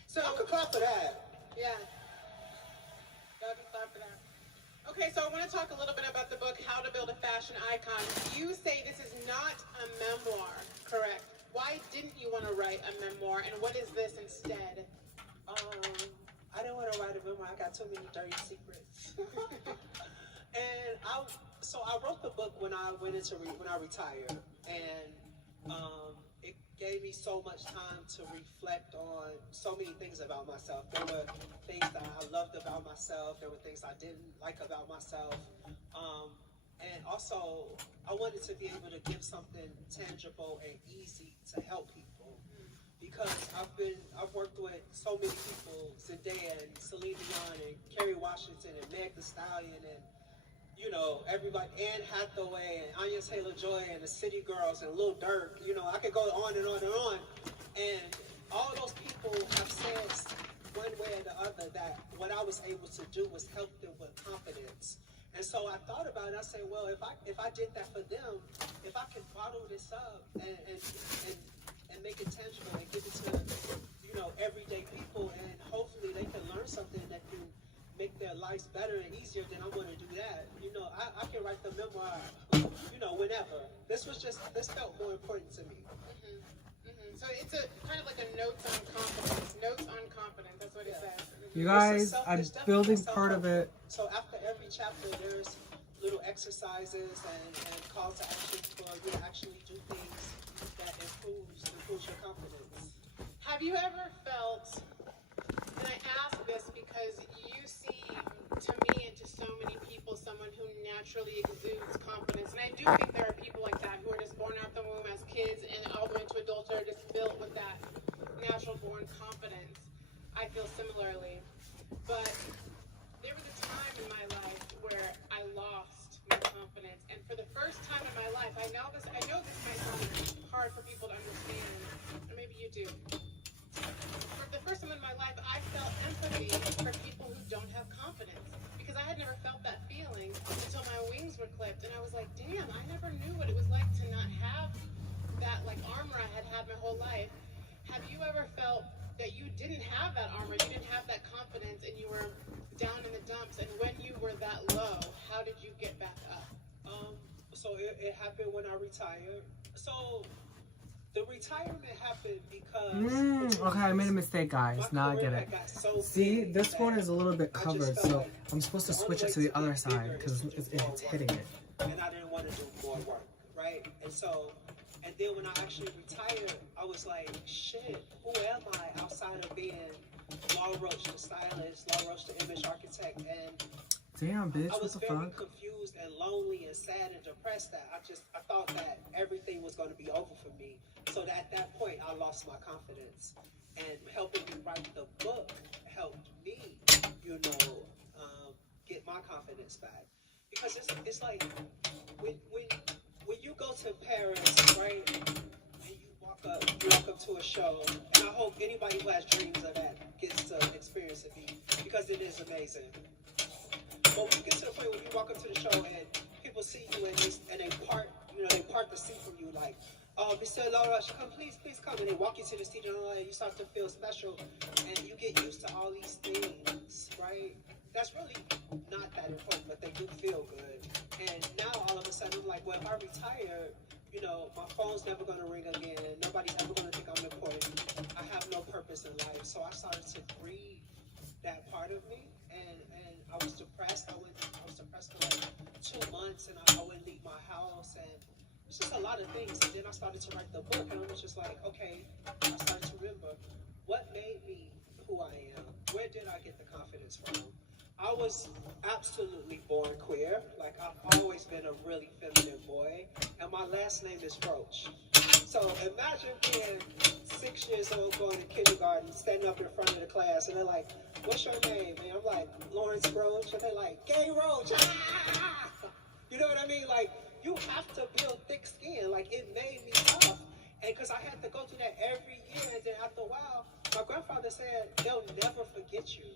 So I could clap for that. Yeah. Y'all can clap for that. Okay, so I want to talk a little bit about the book, How to Build a Fashion Icon. You say this is not a memoir, correct? Why didn't you want to write a memoir, and what is this instead? I didn't want to write a memoir. I got too many dirty secrets. And I wrote the book when I retired, and it gave me so much time to reflect on so many things about myself. There were things that I loved about myself. There were things I didn't like about myself. And also, I wanted to be able to give something tangible and easy to help people. Because I've worked with so many people, Zendaya and Celine Dion and Kerry Washington and Meg Thee Stallion and, you know, everybody, Anne Hathaway and Anya Taylor-Joy and the City Girls and Lil Durk. You know, I could go on and on and on. And all those people have said one way or the other that what I was able to do was help them with confidence. And so I thought about it. I said, well, if I did that for them, if I can bottle this up and make it tangible and give it to, you know, everyday people, and hopefully they can learn something that can make their lives better and easier, then I want to do that. You know, I can write the memoir, you know, whenever. This felt more important to me. So it's a kind of like a notes on confidence. Notes on confidence. That's what it says. You guys, I'm building part of it. So after every chapter, there's little exercises and calls to action for you to actually do things that improves your confidence. Have you ever felt, and I ask this because you seem to me and to so many people someone who naturally exudes confidence, and I do think there are people like that who are just born out the womb as kids and all the way into adulthood, just built with that natural born confidence. I feel similarly, but there was a time in my life where I lost my confidence, and for the first time in my life, I know this might sound hard for people to understand, or maybe you do. For the first time in my life, I felt empathy for people who don't have confidence, because I had never felt that feeling until my wings were clipped, and I was like, damn, I never knew what it was like to not have that like armor I had my whole life. Have you ever felt that you didn't have that armor, you didn't have that confidence, and you were down in the dumps, and when you were that low, how did you get back up? So it happened when I retired. So the retirement happened because... Okay, I made a mistake, guys. Now I get it. See, this one is a little bit covered, so I'm supposed to switch it to the other side because it's hitting it. And I didn't want to do more work, right? And then when I actually retired, I was like, shit, who am I outside of being Law Roach, the stylist, Law Roach, the image architect? And damn, bitch, I was what the very fuck? confused and lonely and sad and depressed that I thought that everything was going to be over for me. So that at that point, I lost my confidence. And helping me write the book helped me, you know, get my confidence back. Because it's like, when you go to Paris, right, and you walk up to a show, and I hope anybody who has dreams of that gets to experience it, because it is amazing. But when you get to the point where you walk up to the show and people see you and they part the seat from you like, oh Mr. Laura, come, please come. And they walk you to the stage and you start to feel special. And you get used to all these things, right? That's really not that important, but they do feel good. And now all of a sudden, I'm like, well, if I retire, you know, my phone's never going to ring again. Nobody's ever going to think I'm important. I have no purpose in life. So I started to grieve that part of me. And I was depressed. I was depressed for like 2 months, and I wouldn't leave my house. And it's just a lot of things. And then I started to write the book, and I was just like, okay, I started to remember what made me who I am. Where did I get the confidence from? I was absolutely born queer. Like, I've always been a really feminine boy, and my last name is Roach. So imagine being 6 years old, going to kindergarten, standing up in front of the class, and they're like, what's your name? And I'm like, Lawrence Roach. And they're like, Gay Roach. Ah! You know what I mean? Like, you have to build thick skin. Like, it made me tough. And because I had to go through that every year, and then after a while, my grandfather said, they'll never forget you.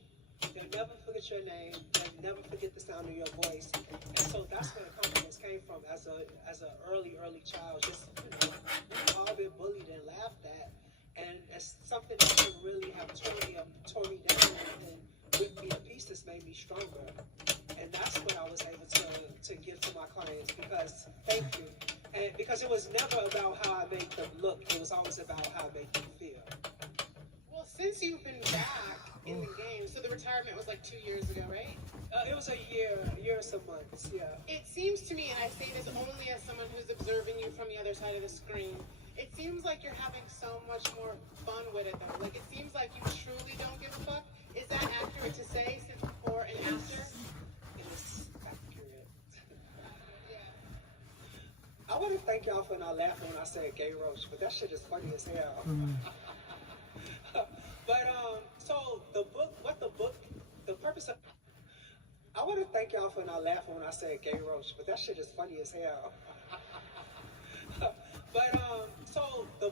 They'll never forget your name. They'll never forget the sound of your voice. And so that's where the confidence came from as an early child. Just, you know, we've all been bullied and laughed at. And it's something that can really have tore me down and ripped me to pieces, made me stronger. And that's what I was able to give to my clients, because, thank you. And because it was never about how I made them look. It was always about how I made them feel. Well, since you've been back in the game, so the retirement was like 2 years ago, right? It was a year or some months, yeah. It seems to me, and I say this only as someone who's observing you from the other side of the screen, it seems like you're having so much more fun with it, though. Like, it seems like you truly don't give a fuck. Is that accurate to say, since before and after? It is accurate. I want to thank y'all for not laughing when I said Gay Roach, but that shit is funny as hell. But, so the purpose of, I want to thank y'all for not laughing when I said Gay Roach, but that shit is funny as hell. But, so the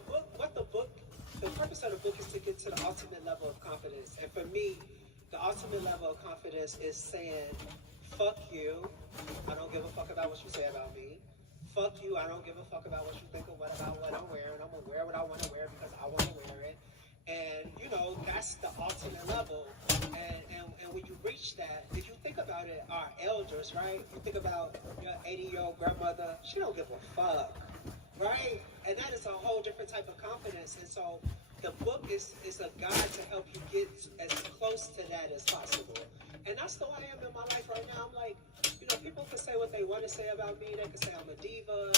purpose of the book is to get to the ultimate level of confidence. And for me, the ultimate level of confidence is saying, fuck you, I don't give a fuck about what you say about me. Fuck you, I don't give a fuck about what you think about what I'm wearing. I'm gonna wear what I want to wear because I want to wear it. And, you know, that's the ultimate level. And when you reach that, if you think about it, our elders, right? You think about your 80-year-old grandmother, she don't give a fuck, right? And that is a whole different type of confidence. And so the book is a guide to help you get as close to that as possible. And that's the way I am in my life right now. I'm like, you know, people can say what they want to say about me. They can say I'm a diva,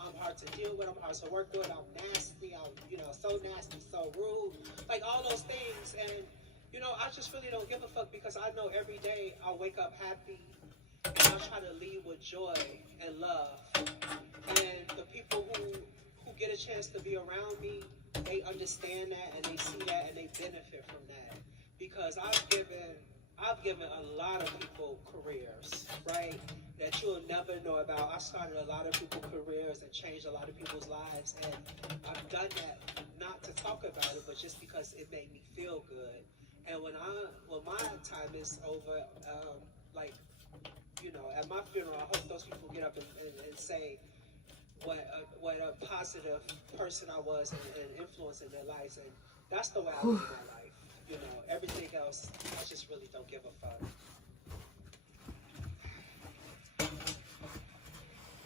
I'm hard to deal with, I'm hard to work with, I'm nasty, I'm, you know, so nasty, so rude, like all those things. And, you know, I just really don't give a fuck, because I know every day I'll wake up happy, and I'll try to lead with joy and love. And the people who get a chance to be around me, they understand that, and they see that, and they benefit from that. Because I've given a lot of people careers, right, that you'll never know about. I started a lot of people's careers and changed a lot of people's lives, and I've done that not to talk about it, but just because it made me feel good. And when my time is over, like, you know, at my funeral, I hope those people get up and say what a positive person I was and influence in their lives. And that's the way I live my life. You know, everything else, I just really don't give a fuck.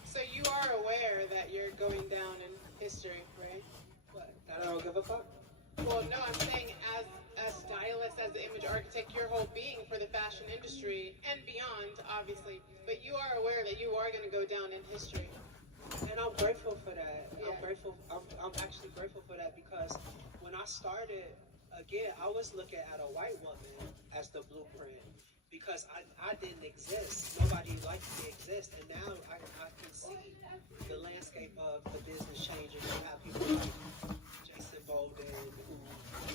So you are aware that you're going down in history, right? What? That I don't give a fuck? Well, no, I'm saying as a stylist, as an image architect, your whole being for the fashion industry and beyond, obviously. But you are aware that you are going to go down in history. And I'm grateful for that. Yeah. I'm actually grateful for that, because when I started, again, I was looking at a white woman as the blueprint, because I didn't exist. Nobody liked me exist. And now I can see the landscape of the business changing. You have people like Jason Bolden, who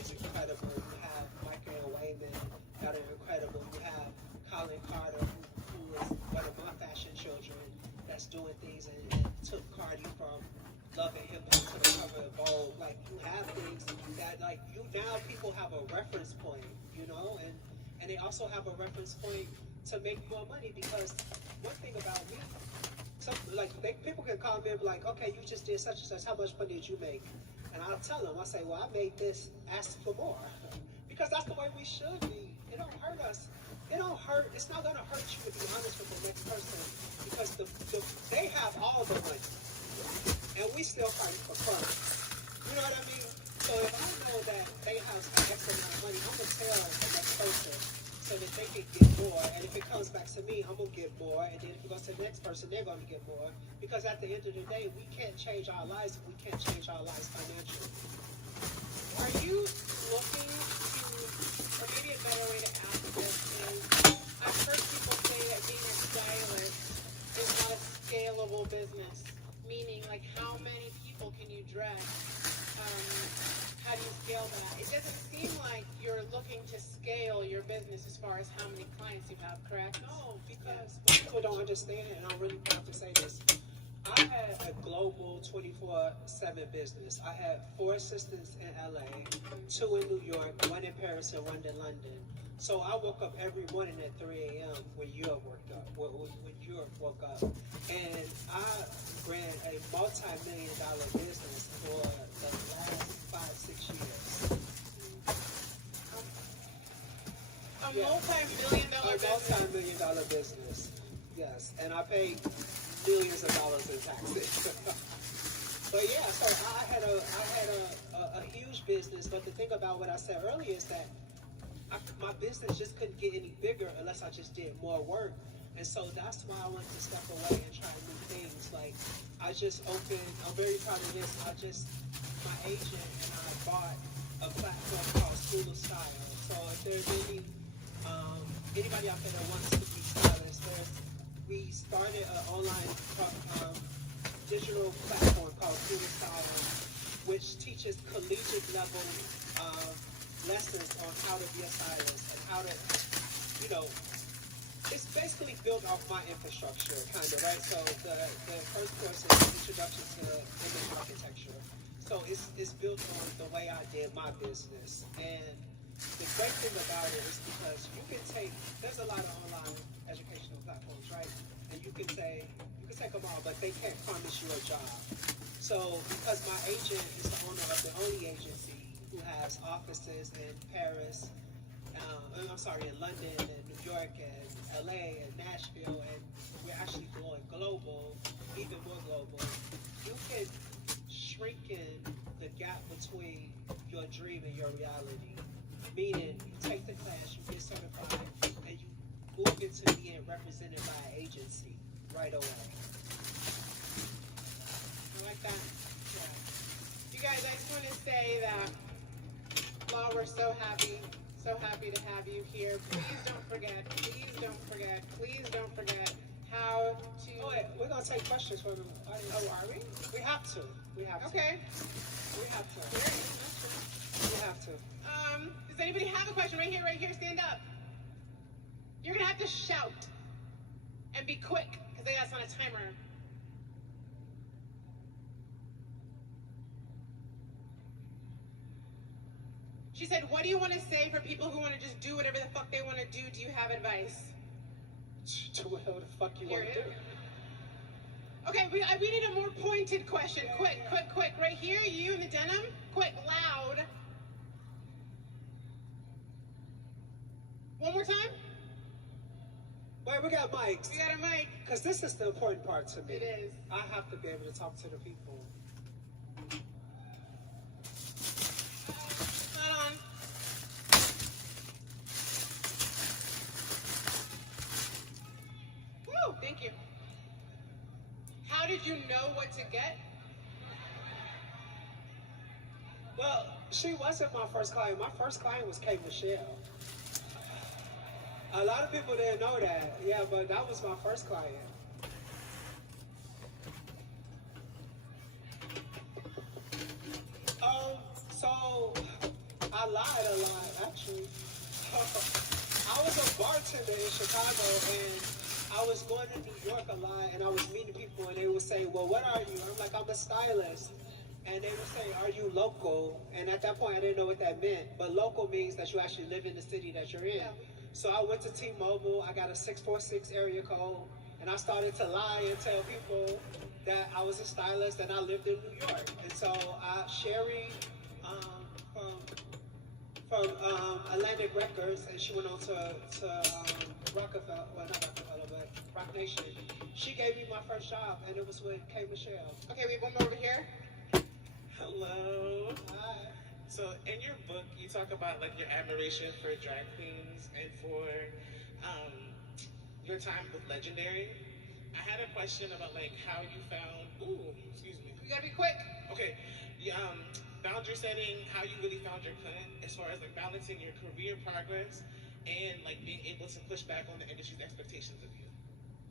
is incredible. You have Michael Wayman, that are incredible. You have Colin Carter, who is one of my fashion children, that's doing things and took Cardi from Love and Hip Hop to the cover of Vogue. Like, you have things that, like, you now people have a reference point, you know, and they also have a reference point to make more money, because one thing about me, people can call me and be like, okay, you just did such and such. How much money did you make? And I'll tell them, I say, well, I made this, ask for more. Because that's the way we should be. It don't hurt us. It don't hurt. It's not going to hurt you to be honest with the next person. Because they have all the money. And we still fight for funds. You know what I mean? So if I know that they have X amount of money, I'm going to tell the next person so that they can get more. And if it comes back to me, I'm going to get more. And then if it goes to the next person, they're going to get more. Because at the end of the day, we can't change our lives if we can't change our lives financially. Are you looking to, or maybe a better way to ask this is, I've heard people say that being a stylist is not a scalable business. Meaning, like, how many people can you dress? How do you scale that? It doesn't seem like you're looking to scale your business as far as how many clients you have, correct? No, because people don't understand, and I really have to say this. I had a global 24/7 business. I had 4 assistants in LA, 2 in New York, 1 in Paris, and 1 in London. So I woke up every morning at 3 a.m. when Europe woke up. And I ran a multi-million-dollar business for the last 5-6 years. A multi-million-dollar business? A multi-million-dollar business, yes. And I paid millions of dollars in taxes. But yeah, so I had a huge business. But the thing about what I said earlier is that my business just couldn't get any bigger unless I just did more work. And so that's why I wanted to step away and try new things. Like, I just opened, I'm very proud of this, my agent and I bought a platform called School of Style. So if there's anybody out there that wants to be stylists, we started an online digital platform called School of Style, which teaches collegiate level lessons on how to be a stylist and how to, it's basically built off my infrastructure, kind of, right? So the first course is Introduction to Image Architecture. So it's built on the way I did my business. And the great thing about it is because there's a lot of online educational platforms, right? And you can take them all, but they can't promise you a job. So because my agent is the owner of the only agency who has offices in Paris, in London and New York and LA and Nashville, and we're actually going global, even more global. You can shrink in the gap between your dream and your reality. Meaning, you take the class, you get certified, and you move into being represented by an agency right away. I like that. Yeah. You guys, I just want to say that, Law, we're so happy to have you here. Please don't forget how to... Oh, wait, we're going to take questions from the audience. Oh, are we? We have to. Okay. We have to. We have to. Does anybody have a question? Right here, stand up. You're going to have to shout and be quick, because they got us on a timer. She said, what do you want to say for people who want to just do whatever the fuck they want to do? Do you have advice? Do whatever the fuck you want to do. Okay, we need a more pointed question. Quick. Right here, you in the denim. Quick, loud. One more time. Wait, we got mics. We got a mic. Because this is the important part to me. It is. I have to be able to talk to the people. Not on. Woo, thank you. How did you know what to get? Well, she wasn't my first client. My first client was K. Michelle. A lot of people didn't know that. Yeah, but that was my first client. So I lied a lot, actually. I was a bartender in Chicago, and I was going to New York a lot, and I was meeting people, and they would say, well, what are you? I'm like, I'm a stylist. And they would say, are you local? And at that point, I didn't know what that meant. But local means that you actually live in the city that you're in. Yeah. So I went to T-Mobile. I got a 646 area code. And I started to lie and tell people that I was a stylist and I lived in New York. And so Sherry from Atlantic Records, and she went on to Rockefeller, well not Rockefeller, but Rock Nation. She gave me my first job, and it was with K. Michelle. Okay, we have one more over here. Hello. Hi. So in your book, you talk about like your admiration for drag queens and for your time with Legendary. I had a question about like how you found. Ooh, excuse me. You gotta be quick. Okay. Boundary setting, how you really found your plan as far as like balancing your career progress and like being able to push back on the industry's expectations of you.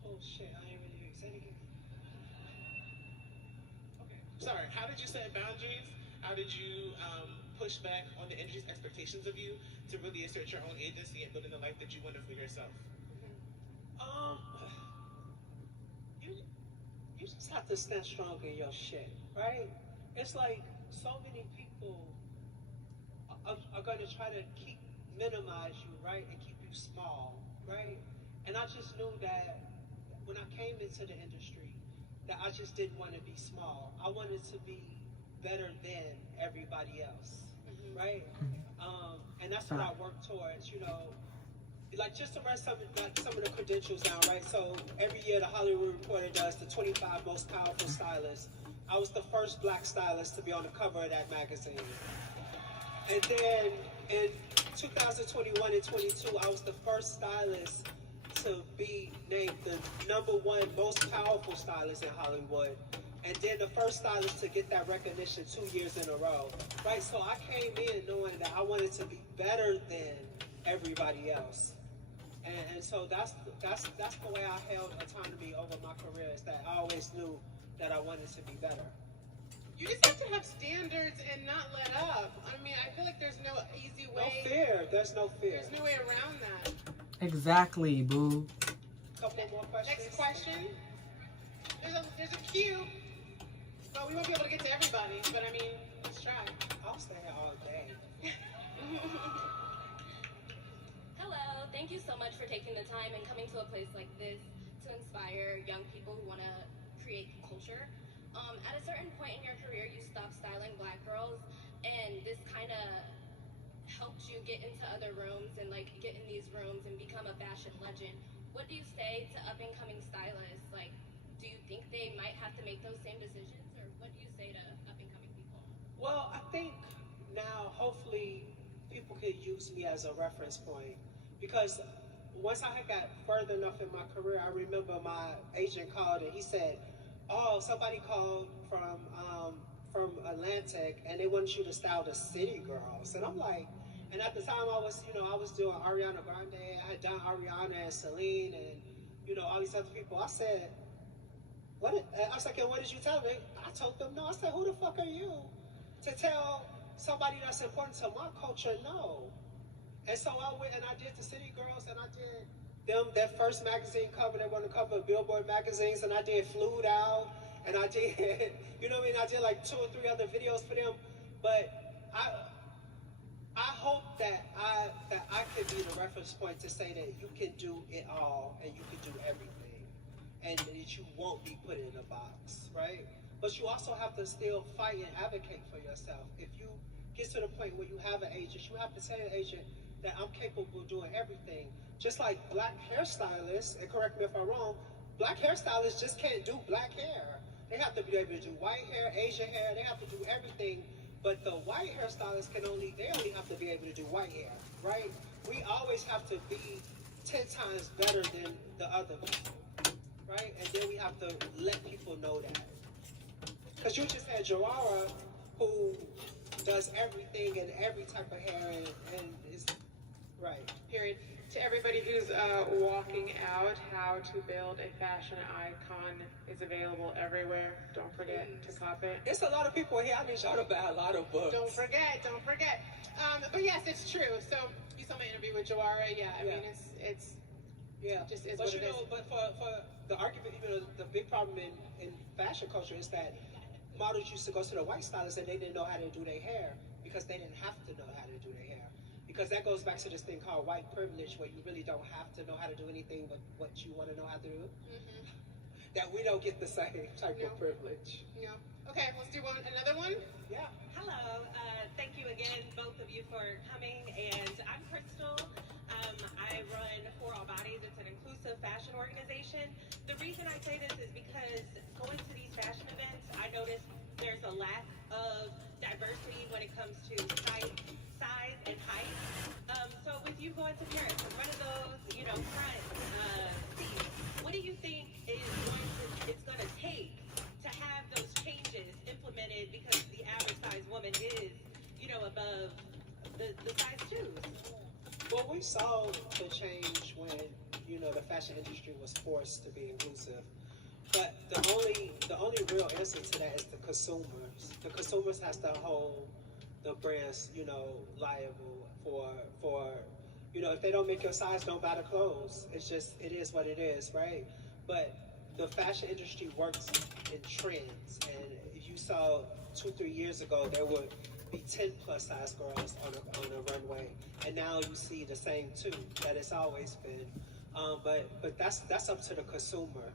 Oh shit, I ain't really say it again. Okay. Sorry, how did you set boundaries? How did you push back on the industry's expectations of you to really assert your own agency and building the life that you wanted for yourself? You just have to stand strong in your shit, right? It's like so many people are going to try to minimize you, right, and keep you small, right? And I just knew that when I came into the industry, that I just didn't want to be small. I wanted to be better than everybody else, right? And that's what I worked towards, you know. Like just to write some of the credentials down, right? So every year the Hollywood Reporter does the 25 most powerful stylists. I was the first black stylist to be on the cover of that magazine. And then in 2021 and 22, I was the first stylist to be named the #1 most powerful stylist in Hollywood. And then the first stylist to get that recognition 2 years in a row, right? So I came in knowing that I wanted to be better than everybody else. And so that's the way I held autonomy over my career, is that I always knew that I wanted to be better. You just have to have standards and not let up. I mean, I feel like there's no easy way. No fear. There's no fear. There's no way around that. Exactly, boo. Couple more questions. Next question. There's a queue, but we won't be able to get to everybody. But I mean, let's try. I'll stay here all day. Hello, thank you so much for taking the time and coming to a place like this to inspire young people who want to create culture. At a certain point in your career, you stopped styling black girls, and this kind of helped you get into other rooms and like get in these rooms and become a fashion legend. What do you say to up and coming stylists? Like, do you think they might have to make those same decisions, or what do you say to up and coming people? Well, I think now hopefully people can use me as a reference point, because once I had got further enough in my career, I remember my agent called and he said, "Oh, somebody called from Atlantic and they wanted you to style the City Girls." And I'm like, and at the time I was doing Ariana Grande. I had done Ariana and Celine and all these other people. I said, "What?" I was like, "And what did you tell them?" I told them no. I said, "Who the fuck are you to tell somebody that's important to my culture no?" And so I went and I did the City Girls, and I did them that first magazine cover. They were on the cover of Billboard magazines, and I did Flued Out, and I did, I did like 2 or 3 other videos for them. But I hope that I could be the reference point to say that you can do it all and you can do everything, and that you won't be put in a box, right? But you also have to still fight and advocate for yourself. If you get to the point where you have an agent, you have to tell your agent that I'm capable of doing everything. Just like black hairstylists, and correct me if I'm wrong, black hairstylists just can't do black hair. They have to be able to do white hair, Asian hair, they have to do everything. But the white hairstylists they only have to be able to do white hair, right? We always have to be 10 times better than the other people, right? And then we have to let people know that. Because you just had Joara, who does everything and every type of hair and is right. Period. To everybody who's walking out, how to build a fashion icon is available everywhere. Don't forget to cop it. It's a lot of people here. I need y'all to buy a lot of books. Don't forget. But yes, it's true. So you saw my interview with Joara. Yeah, I mean it's just is but what it is. But for the argument, the big problem in fashion culture is that models used to go to the white stylists and they didn't know how to do their hair because they didn't have to know how to do their hair. because that goes back to this thing called white privilege, where you really don't have to know how to do anything but what you want to know how to do. Mm-hmm. That we don't get the same type of privilege. Yeah. Okay, let's do another one. Yeah. Hello. Thank you again, both of you, for coming. And I'm Crystal. I run For All Bodies. It's an inclusive fashion organization. The reason I say this is because going to these fashion events, I noticed there's a lack of diversity when it comes to size and height. So with you going to Paris and one of those, front seats, what do you think it's going to take to have those changes implemented, because the average size woman is, above the size 2s? Well, we saw the change when, the fashion industry was forced to be inclusive. But the only real answer to that is the consumers. The consumers has to hold the brands, liable for if they don't make your size, don't buy the clothes. It is what it is, right? But the fashion industry works in trends, and if you saw 2-3 years ago, there would be 10 plus size girls on a runway, and now you see the same 2 that it's always been. But that's up to the consumer.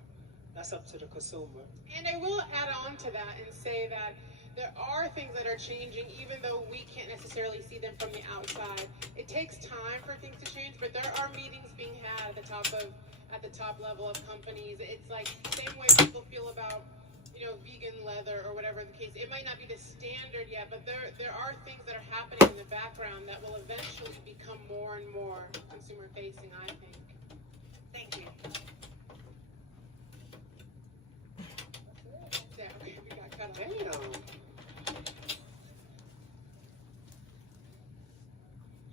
That's up to the consumer. And I will add on to that and say that there are things that are changing, even though we can't necessarily see them from the outside. It takes time for things to change, but there are meetings being had at the top level of companies. It's like the same way people feel about, vegan leather or whatever the case. It might not be the standard yet, but there are things that are happening in the background that will eventually become more and more consumer facing, I think. Thank you. Yeah, we got cut off. Damn.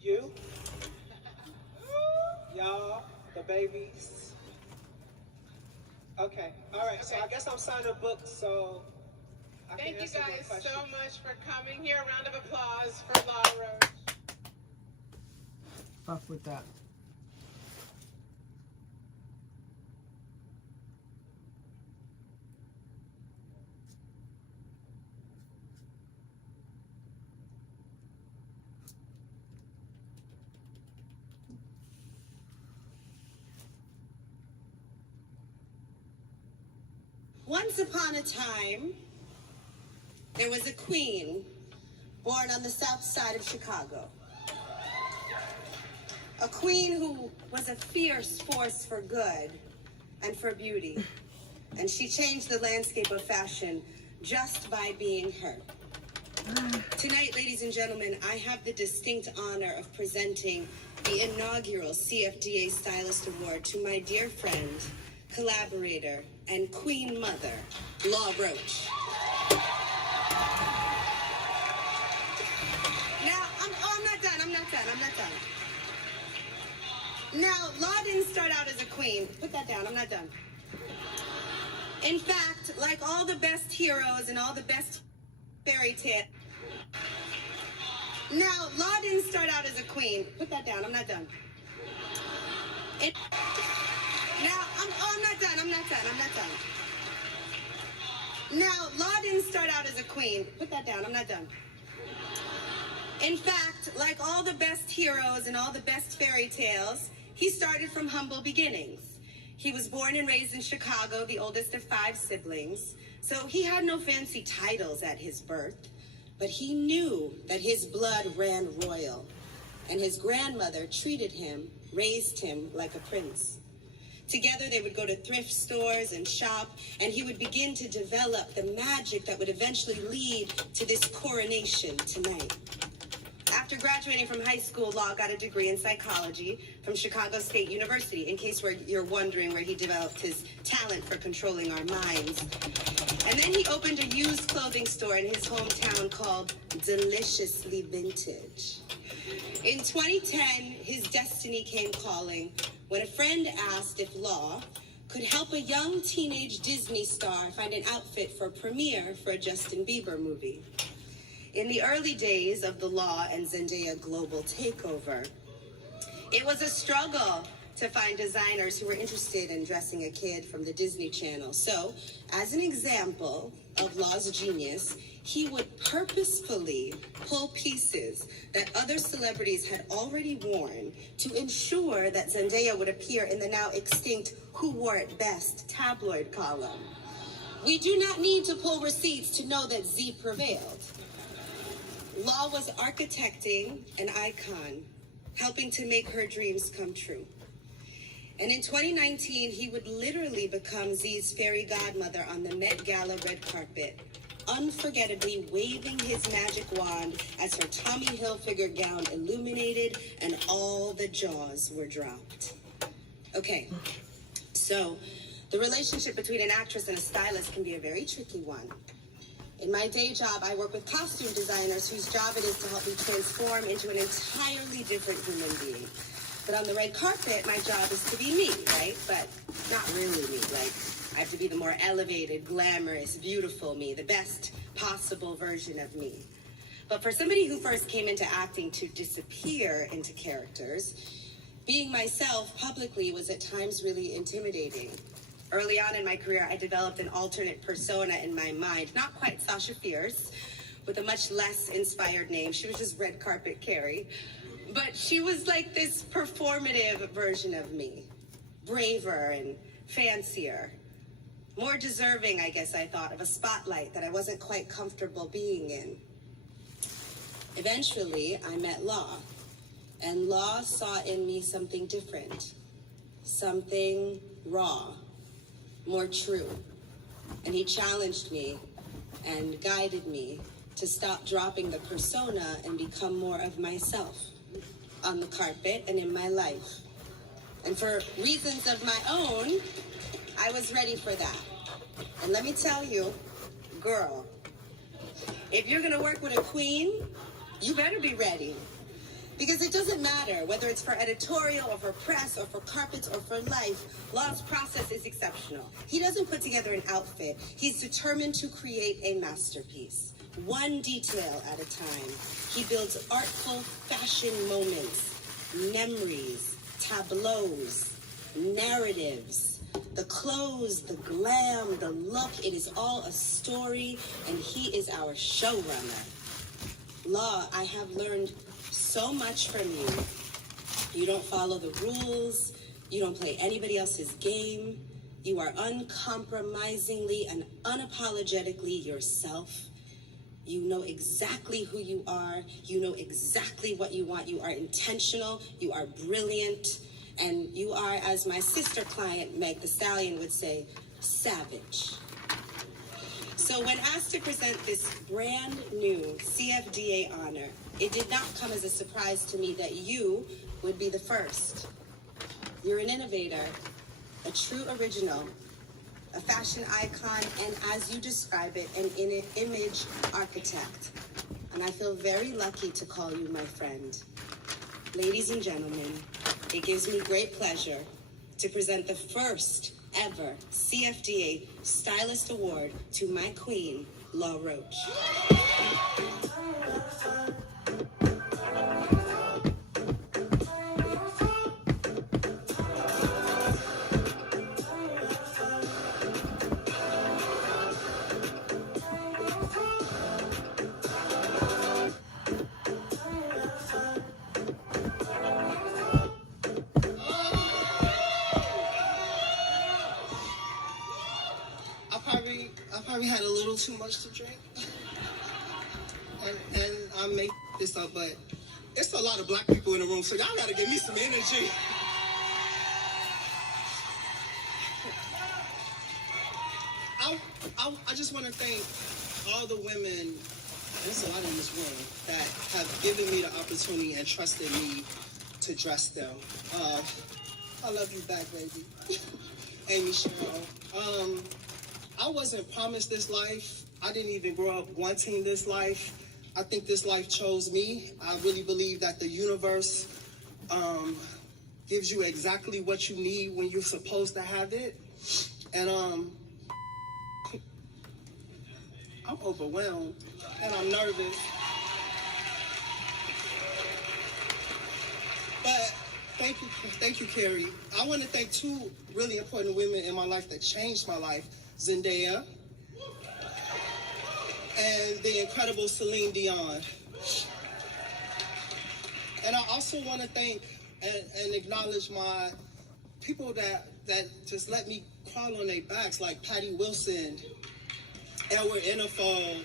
You, y'all, the babies. Okay, all right. So I guess I'm signing books. So I Thank can you answer more guys questions. so much for coming here. A round of applause for Laura Roach. Fuck with that. Once upon a time, there was a queen born on the south side of Chicago. A queen who was a fierce force for good and for beauty. And she changed the landscape of fashion just by being her. Tonight, ladies and gentlemen, I have the distinct honor of presenting the inaugural CFDA Stylist Award to my dear friend, collaborator, and queen mother, Law Roach. Now, I'm not done. Now, Law didn't start out as a queen. Put that down, I'm not done. In fact, like all the best heroes and all the best fairy tales. Now, Law didn't start out as a queen. Put that down, I'm not done. Now, I'm not done. Now, Law didn't start out as a queen. Put that down, I'm not done. In fact, like all the best heroes and all the best fairy tales, he started from humble beginnings. He was born and raised in Chicago, the oldest of 5 siblings, so he had no fancy titles at his birth, but he knew that his blood ran royal, and his grandmother treated him, raised him like a prince. Together, they would go to thrift stores and shop, and he would begin to develop the magic that would eventually lead to this coronation tonight. After graduating from high school, Law got a degree in psychology from Chicago State University, in case you're wondering where he developed his talent for controlling our minds. And then he opened a used clothing store in his hometown called Deliciously Vintage. In 2010, his destiny came calling when a friend asked if Law could help a young teenage Disney star find an outfit for a premiere for a Justin Bieber movie. In the early days of the Law and Zendaya global takeover, it was a struggle to find designers who were interested in dressing a kid from the Disney Channel. So, as an example, of Law's genius, he would purposefully pull pieces that other celebrities had already worn to ensure that Zendaya would appear in the now extinct Who Wore It Best tabloid column. We do not need to pull receipts to know that Z prevailed. Law was architecting an icon, helping to make her dreams come true. And in 2019, he would literally become Z's fairy godmother on the Met Gala red carpet, unforgettably waving his magic wand as her Tommy Hilfiger gown illuminated and all the jaws were dropped. Okay, so the relationship between an actress and a stylist can be a very tricky one. In my day job, I work with costume designers whose job it is to help me transform into an entirely different human being. But on the red carpet, my job is to be me, right? But not really me. Like, I have to be the more elevated, glamorous, beautiful me, the best possible version of me. But for somebody who first came into acting to disappear into characters, being myself publicly was at times really intimidating. Early on in my career, I developed an alternate persona in my mind, not quite Sasha Fierce, with a much less inspired name. She was just Red Carpet Carrie. But she was like this performative version of me, braver and fancier, more deserving, I guess I thought, of a spotlight that I wasn't quite comfortable being in. Eventually, I met Law, and Law saw in me something different, something raw, more true. And he challenged me and guided me to stop dropping the persona and become more of myself on the carpet and in my life. And for reasons of my own, I was ready for that. And let me tell you, girl, if you're gonna work with a queen, you better be ready. Because it doesn't matter whether it's for editorial or for press or for carpets or for life, Law's process is exceptional. He doesn't put together an outfit. He's determined to create a masterpiece, one detail at a time. He builds artful fashion moments, memories, tableaus, narratives, the clothes, the glam, the look. It is all a story, and he is our showrunner. Law, I have learned so much from you. You don't follow the rules. You don't play anybody else's game. You are uncompromisingly and unapologetically yourself. You know exactly who you are. You know exactly what you want. You are intentional. You are brilliant. And you are, as my sister client, Meg the Stallion, would say, savage. So when asked to present this brand new CFDA honor, it did not come as a surprise to me that you would be the first. You're an innovator, a true original, a fashion icon, and as you describe it, an image architect. And I feel very lucky to call you my friend. Ladies and gentlemen, it gives me great pleasure to present the first ever CFDA Stylist Award to my queen, Law Roach. I probably had a little too much to drink. and I may this up, but it's a lot of black people in the room, so y'all gotta give me some energy. I just want to thank all the women, there's a lot in this room, that have given me the opportunity and trusted me to dress them. I love you back, baby. Amy Cheryl. I wasn't promised this life. I didn't even grow up wanting this life. I think this life chose me. I really believe that the universe gives you exactly what you need when you're supposed to have it. And I'm overwhelmed and I'm nervous. But thank you, Carrie. I want to thank two really important women in my life that changed my life. Zendaya the incredible Celine Dion. And I also want to thank and acknowledge my people that just let me crawl on their backs, like Patty Wilson, Edward Enifo,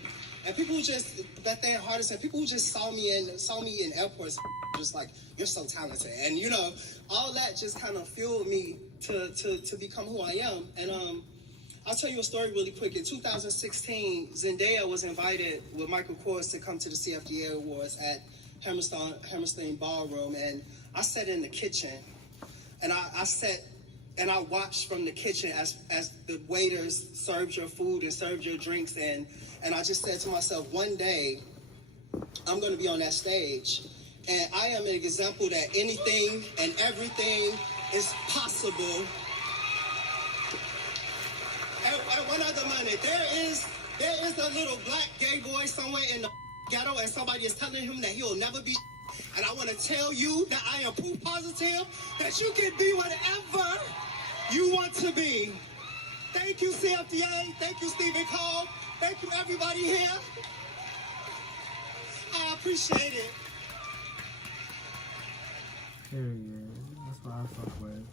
and people who just that their hardest, and people who just saw me in airports, just like, you're so talented, and you know, all that just kind of fueled me to become who I am. And I'll tell you a story really quick. In 2016, Zendaya was invited with Michael Kors to come to the CFDA Awards at Hammerstein Ballroom, and I sat in the kitchen, and I sat and I watched from the kitchen as the waiters served your food and served your drinks, and I just said to myself, one day I'm going to be on that stage, and I am an example that anything and everything is possible. And one other money, there is a little black gay boy somewhere in the ghetto, and somebody is telling him that he'll never be. And I want to tell you that I am proof positive that you can be whatever you want to be. Thank you, CFDA. Thank you, Stephen Cole. Thank you, everybody here. I appreciate it. Period. That's what I fuck with.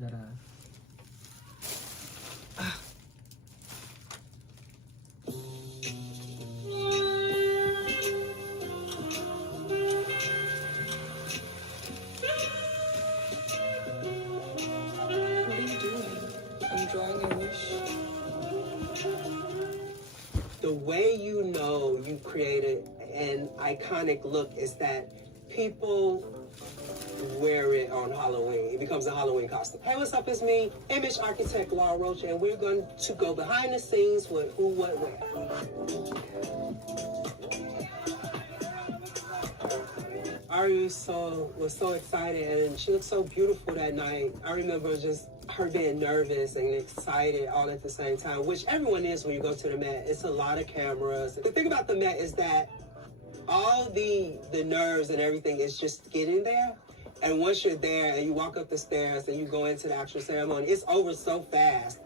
That The way you know you created an iconic look is that people wear it on Halloween. It becomes a Halloween costume. Hey, what's up? It's me, image architect Laura Rocha, and we're going to go behind the scenes with who, what, where. Ari was so excited, and she looked so beautiful that night. I remember just her being nervous and excited all at the same time, which everyone is when you go to the Met. It's a lot of cameras. The thing about the Met is that all the nerves and everything is just getting there. And once you're there and you walk up the stairs and you go into the actual ceremony, it's over so fast.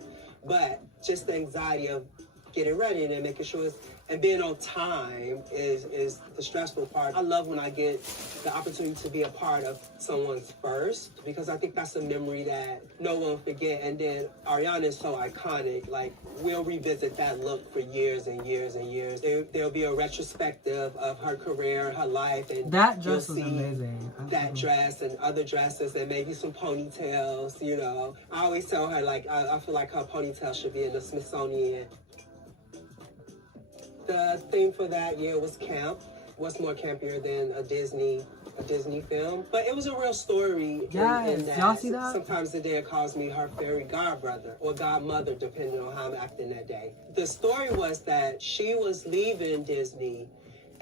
But just the anxiety of getting ready and making sure and being on time is the stressful part. I love when I get the opportunity to be a part of someone's first, because I think that's a memory that no one will forget. And then Ariana is so iconic. Like, we'll revisit that look for years and years and years. There'll be a retrospective of her career, her life, and that dress was amazing. That dress and other dresses and maybe some ponytails, you know. I always tell her, like, I feel like her ponytail should be in the Smithsonian. The theme for that year was camp. What's more campier than a Disney film? But it was a real story. Yes, in that y'all see that? Sometimes Zendaya calls me her fairy godbrother or godmother, depending on how I'm acting that day. The story was that she was leaving Disney,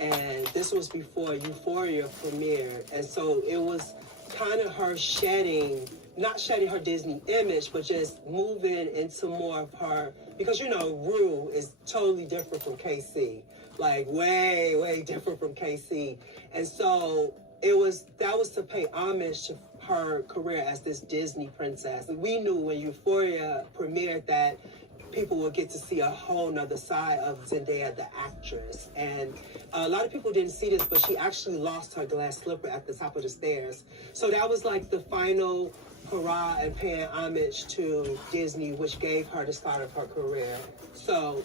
and this was before Euphoria premiered, and so it was kind of her not shedding her Disney image, but just moving into more of her, because, you know, Rue is totally different from KC, like way, way different from KC. And so that was to pay homage to her career as this Disney princess. We knew when Euphoria premiered that people will get to see a whole nother side of Zendaya, the actress. And a lot of people didn't see this, but she actually lost her glass slipper at the top of the stairs. So that was like the final hurrah and paying homage to Disney, which gave her the start of her career. So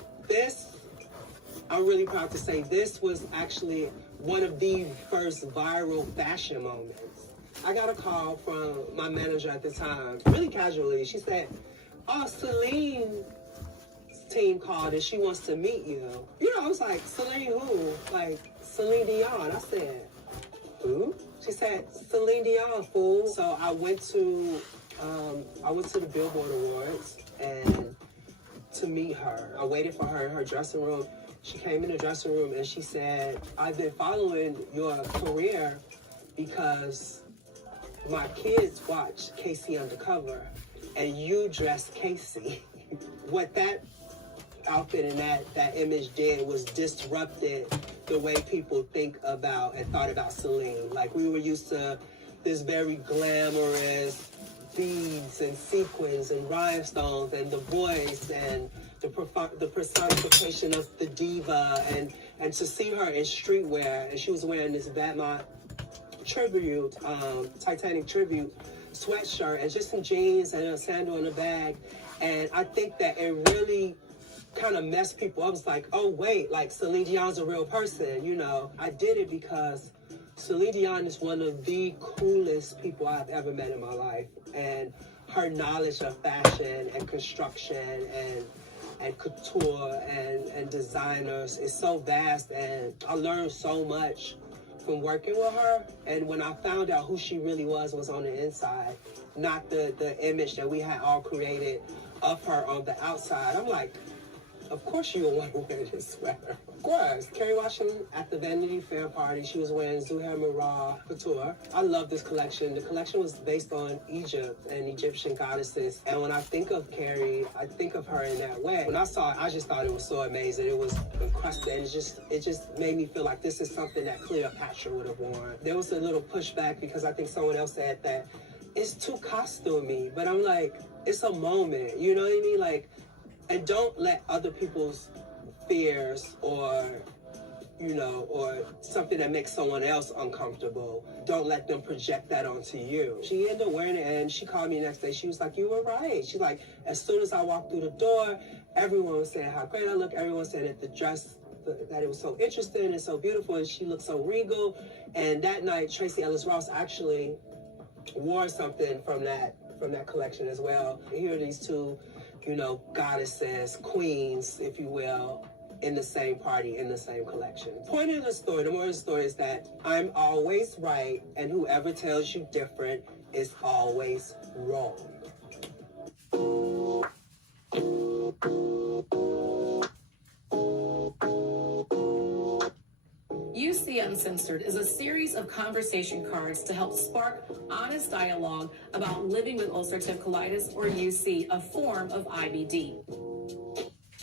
I'm really proud to say this was actually one of the first viral fashion moments. I got a call from my manager at the time, really casually. She said, "Oh, Celine's team called and she wants to meet you." You know, I was like, "Celine who?" Like, "Celine Dion." I said, "Who?" She said, "Celine Dion, fool." So I went to the Billboard Awards and to meet her. I waited for her in her dressing room. She came in the dressing room and she said, "I've been following your career because my kids watch Casey Undercover and you dressed Casey." What that outfit and that image did was disrupted the way people think about and thought about Celine. Like, we were used to this very glamorous beads and sequins and rhinestones and the voice and the personification of the diva and And to see her in streetwear, and she was wearing this Batman tribute, Titanic tribute sweatshirt, and just some jeans and a sandal and a bag. And I think that it really kind of messed people up. I was like, oh wait, like Celine Dion's a real person, you know. I did it because Celine Dion is one of the coolest people I've ever met in my life. And her knowledge of fashion and construction and couture and designers is so vast, and I learned so much from working with her. And when I found out who she really was on the inside, not the image that we had all created of her on the outside, I'm like, of course you would want to wear this sweater. Of course. Kerry Washington at the Vanity Fair party, she was wearing Zuhair Mara couture. I love this collection. The collection was based on Egypt and Egyptian goddesses. And when I think of Kerry, I think of her in that way. When I saw it, I just thought it was so amazing. It was encrusted, and it just made me feel like this is something that Cleopatra would have worn. There was a little pushback because I think someone else said that it's too costumey, but I'm like, it's a moment, you know what I mean? Like, and don't let other people's fears or, you know, or something that makes someone else uncomfortable, don't let them project that onto you. She ended up wearing it, and she called me the next day. She was like, you were right. She's like, as soon as I walked through the door, everyone was saying how great I look. Everyone said that the dress, that it was so interesting and so beautiful, and she looked so regal. And that night, Tracy Ellis Ross actually wore something from that collection as well. Here are these two, you know, goddesses, queens, if you will, in the same party, in the same collection. Point of the story, the moral of the story is that I'm always right, and whoever tells you different is always wrong. UC Uncensored is a series of conversation cards to help spark honest dialogue about living with ulcerative colitis, or UC, a form of IBD.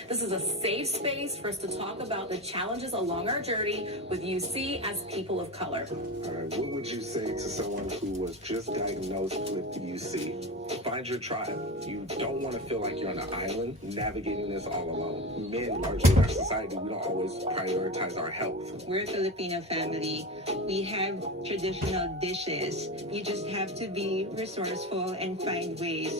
This is a safe space for us to talk about the challenges along our journey with UC as people of color. All right, what would you say to someone who was just diagnosed with UC? Find your tribe. You don't want to feel like you're on an island navigating this all alone. Men, largely in our society, we don't always prioritize our health. We're a Filipino family. We have traditional dishes. You just have to be resourceful and find ways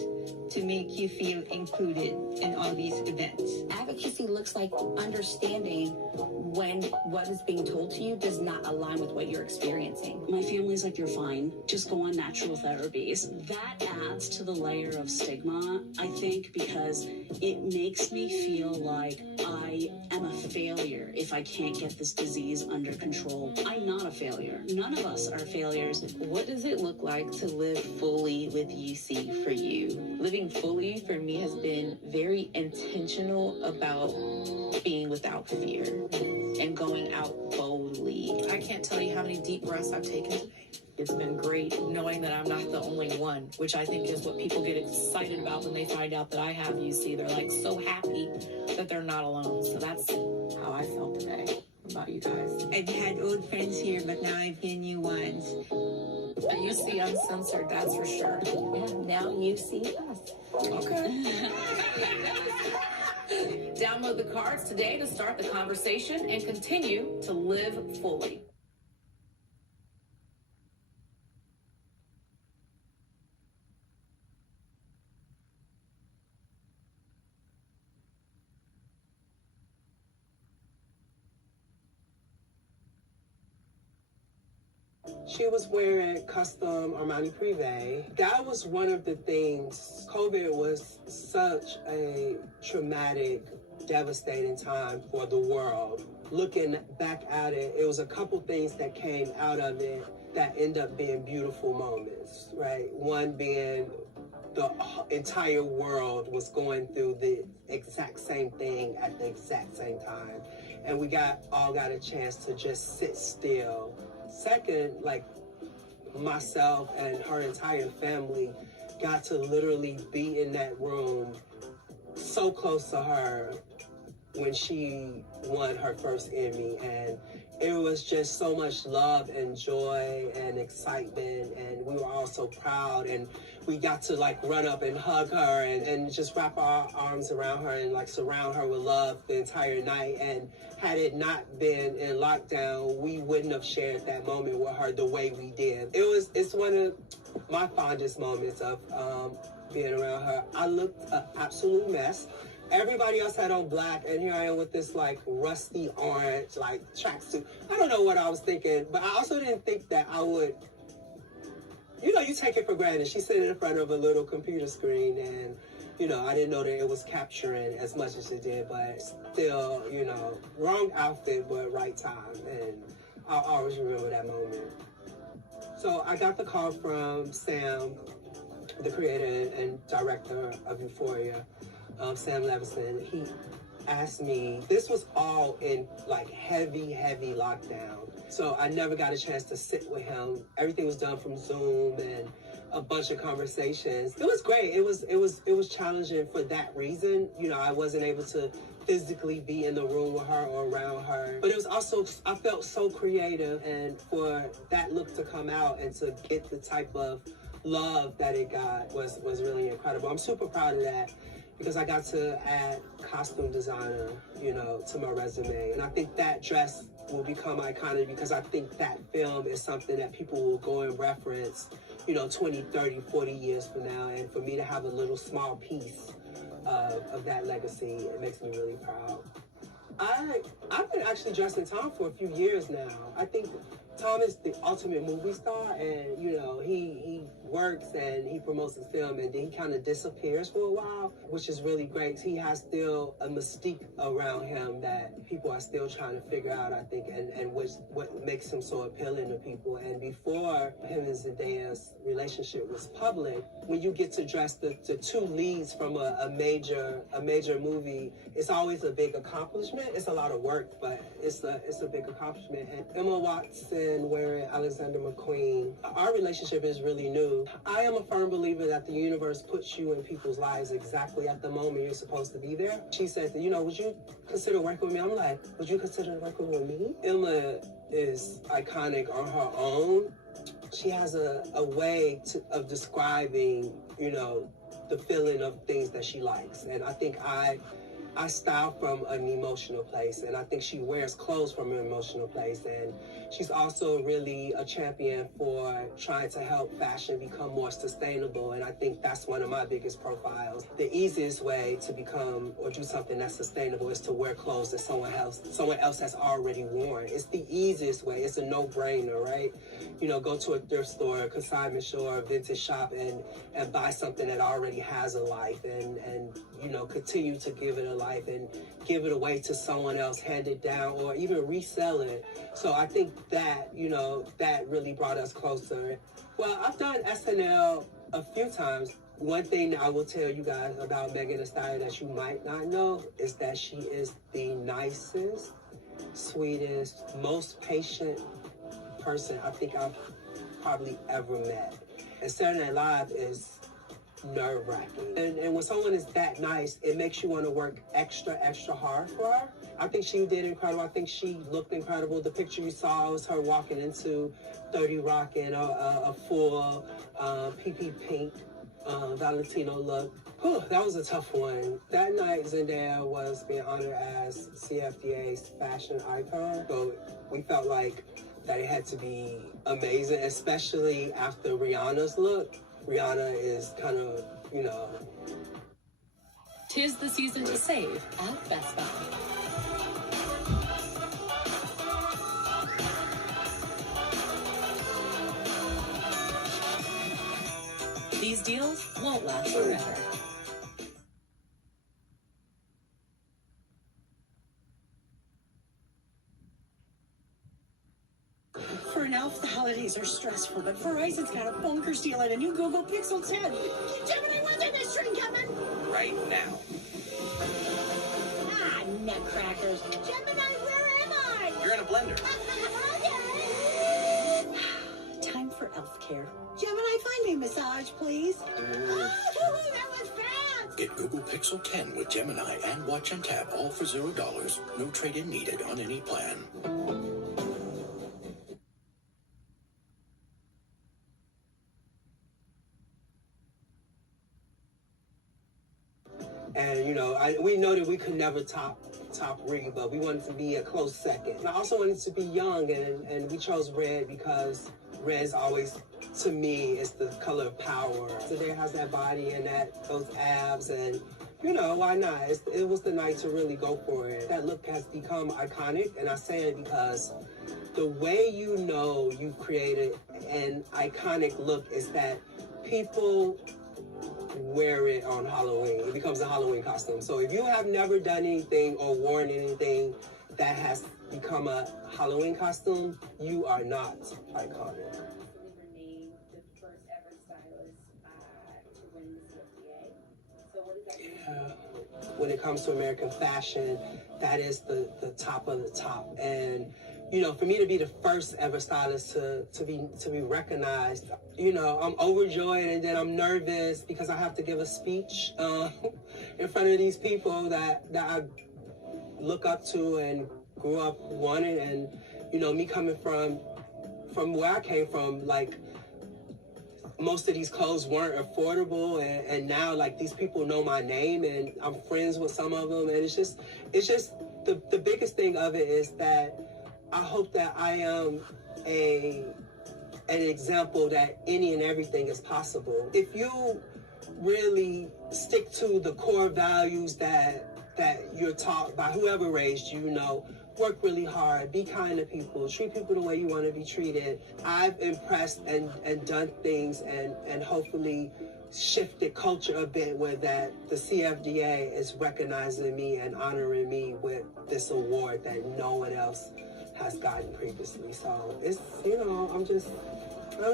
to make you feel included in all these events. Advocacy looks like understanding when what is being told to you does not align with what you're experiencing. My family's like, you're fine, just go on natural therapies. That adds to the layer of stigma, I think, because it makes me feel like I am a failure if I can't get this disease under control. I'm not a failure. None of us are failures. What does it look like to live fully with UC for you? Living fully for me has been very intentional about being without fear and going out boldly. I can't tell you how many deep breaths I've taken today. It's been great knowing that I'm not the only one, which I think is what people get excited about when they find out that I have UC. They're like so happy that they're not alone. So that's how I felt today. What about you guys? I've had old friends here, but now I've gained new ones. UC Uncensored, that's for sure. Yeah, now you see us. Okay. Download the cards today to start the conversation and continue to live fully. She was wearing custom Armani Privé. That was one of the things. COVID was such a traumatic, devastating time for the world. Looking back at it, it was a couple things that came out of it that end up being beautiful moments, right? One being the entire world was going through the exact same thing at the exact same time. And we all got a chance to just sit still. Second, like myself and her entire family got to literally be in that room so close to her when she won her first Emmy, and it was just so much love and joy and excitement, and we were all so proud, and we got to like run up and hug her and just wrap our arms around her and like surround her with love the entire night. And had it not been in lockdown, we wouldn't have shared that moment with her the way we did. It's one of my fondest moments of being around her. I looked an absolute mess. Everybody else had on black, and here I am with this like rusty orange like tracksuit. I don't know what I was thinking, but I also didn't think that I would. You know, you take it for granted. She's sitting in front of a little computer screen, and you know, I didn't know that it was capturing as much as it did, but still, you know, wrong outfit, but right time, and I'll always remember that moment. So I got the call from Sam, the creator and director of Euphoria, Sam Levinson. He asked me, this was all in like heavy lockdown. So I never got a chance to sit with him. Everything was done from Zoom and a bunch of conversations. It was great. It was challenging for that reason. You know, I wasn't able to physically be in the room with her or around her. But it was also, I felt so creative, and for that look to come out and to get the type of love that it got was really incredible. I'm super proud of that, because I got to add costume designer, you know, to my resume. And I think that dress will become iconic, because I think that film is something that people will go and reference, you know, 20, 30, 40 years from now. And for me to have a little small piece of that legacy, it makes me really proud. I've been actually dressing Tom for a few years now. I think Tom is the ultimate movie star, and you know, he works and he promotes his film, and then he kind of disappears for a while, which is really great. He has still a mystique around him that people are still trying to figure out, I think, and what makes him so appealing to people. And before him and Zendaya's relationship was public, when you get to dress the two leads from a major movie, it's always a big accomplishment. It's a lot of work, but it's a big accomplishment. And Emma Watson wearing Alexander McQueen, our relationship is really new. I am a firm believer that the universe puts you in people's lives exactly at the moment you're supposed to be there. She said, you know, would you consider working with me? I'm like, would you consider working with me? Emma is iconic on her own. She has a way of describing, you know, the feeling of things that she likes. And I think I style from an emotional place, and I think she wears clothes from an emotional place. And she's also really a champion for trying to help fashion become more sustainable, and I think that's one of my biggest profiles. The easiest way to become or do something that's sustainable is to wear clothes that someone else has already worn. It's the easiest way. It's a no-brainer, right? You know, go to a thrift store, a consignment store, a vintage shop, and buy something that already has a life, and you know, continue to give it a life and give it away to someone else, hand it down, or even resell it. So I think that, you know, that really brought us closer. Well, I've done SNL a few times. One thing that I will tell you guys about Megan Thee Stallion that you might not know is that she is the nicest, sweetest, most patient person I think I've probably ever met. And Saturday Night Live is nerve-wracking. And when someone is that nice, it makes you want to work extra hard for her. I think she did incredible. I think she looked incredible. The picture you saw was her walking into 30 Rock in a full PP pink Valentino look. Whew, that was a tough one. That night, Zendaya was being honored as CFDA's fashion icon. So we felt like that it had to be amazing, especially after Rihanna's look. Rihanna is kind of, you know. 'Tis the season to save at Best Buy. These deals won't last forever. For an elf, the holidays are stressful, but Verizon's got a bonkers deal on a new Google Pixel 10. Gemini, when's our next train coming? Right now. Ah, nutcrackers. Gemini, where am I? You're in a blender. Time for elf care. Gemini, find me a massage, please. Oh, that was fast. Get Google Pixel 10 with Gemini and Watch and Tab all for $0. No trade-in needed on any plan. And we know that we could never top Ree, but we wanted to be a close second. And I also wanted to be young, and we chose red because red is always, to me, is the color of power. Today has that body and those abs, and why not? It was the night to really go for it. That look has become iconic, and I say it because the way you've created an iconic look is that people wear it on Halloween. It becomes a Halloween costume. So if you have never done anything or worn anything that has become a Halloween costume, you are not iconic. Yeah. When it comes to American fashion, that is the top of the top. And for me to be the first ever stylist to be recognized, I'm overjoyed, and then I'm nervous because I have to give a speech in front of these people that I look up to and grew up wanting. And me coming from where I came from, like, most of these clothes weren't affordable, and now, like, these people know my name, and I'm friends with some of them, and it's just the biggest thing of it is that I hope that I am an example that any and everything is possible. If you really stick to the core values that you're taught by whoever raised you, work really hard, be kind to people, treat people the way you want to be treated. I've impressed and done things and hopefully shifted culture a bit where that the CFDA is recognizing me and honoring me with this award that no one else has gotten previously. So it's, I don't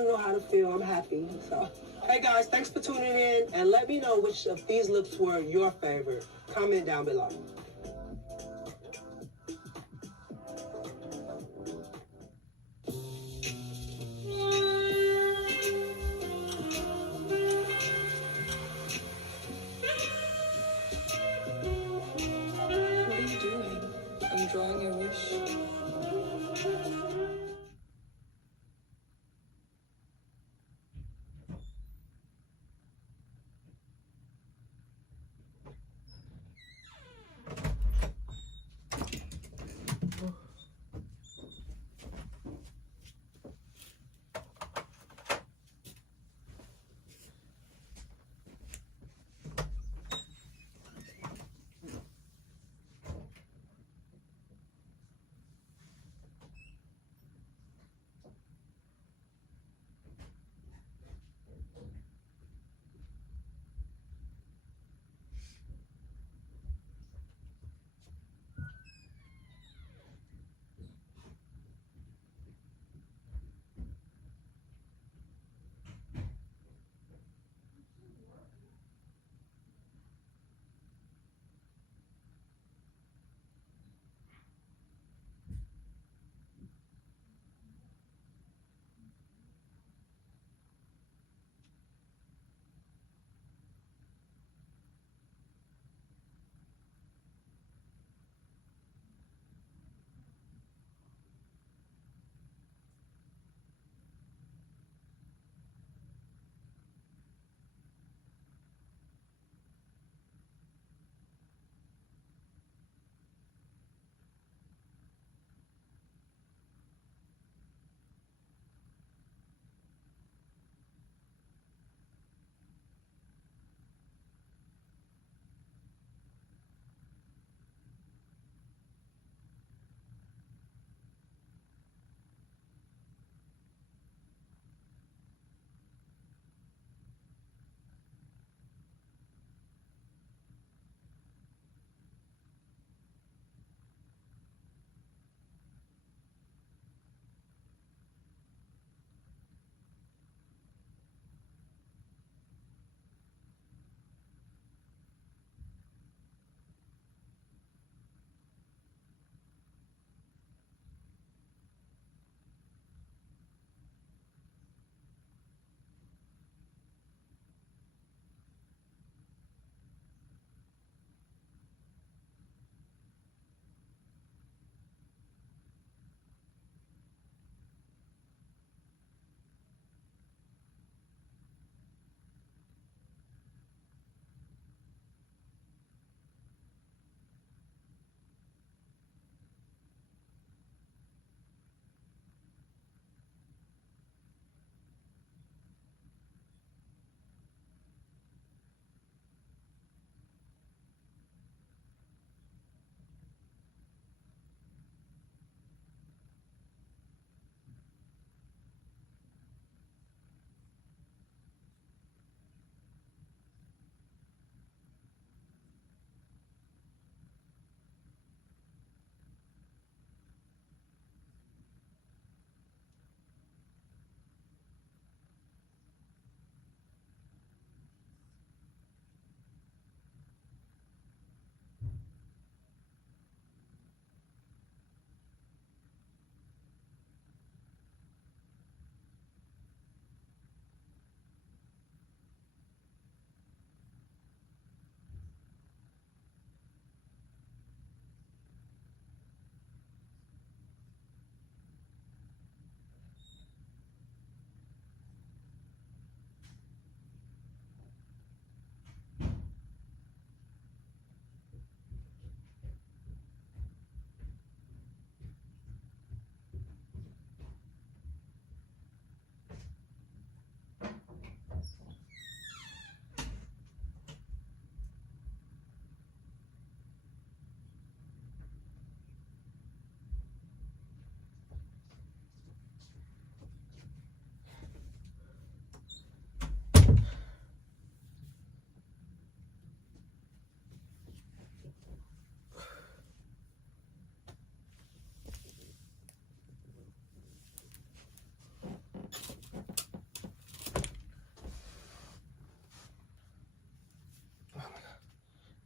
know how to feel. I'm happy. So, hey guys, thanks for tuning in, and let me know which of these looks were your favorite. Comment down below. What are you doing? I'm drawing your wish.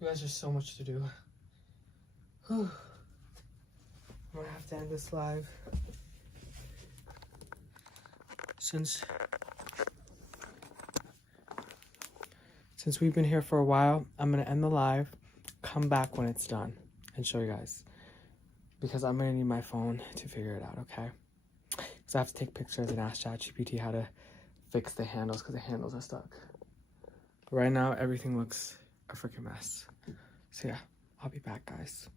You guys, there's so much to do. Whew. I'm gonna have to end this live. Since we've been here for a while, I'm gonna end the live, come back when it's done, and show you guys. Because I'm gonna need my phone to figure it out, okay? Because I have to take pictures and ask ChatGPT how to fix the handles because the handles are stuck. But right now, everything looks a freaking mess. So yeah, I'll be back, guys.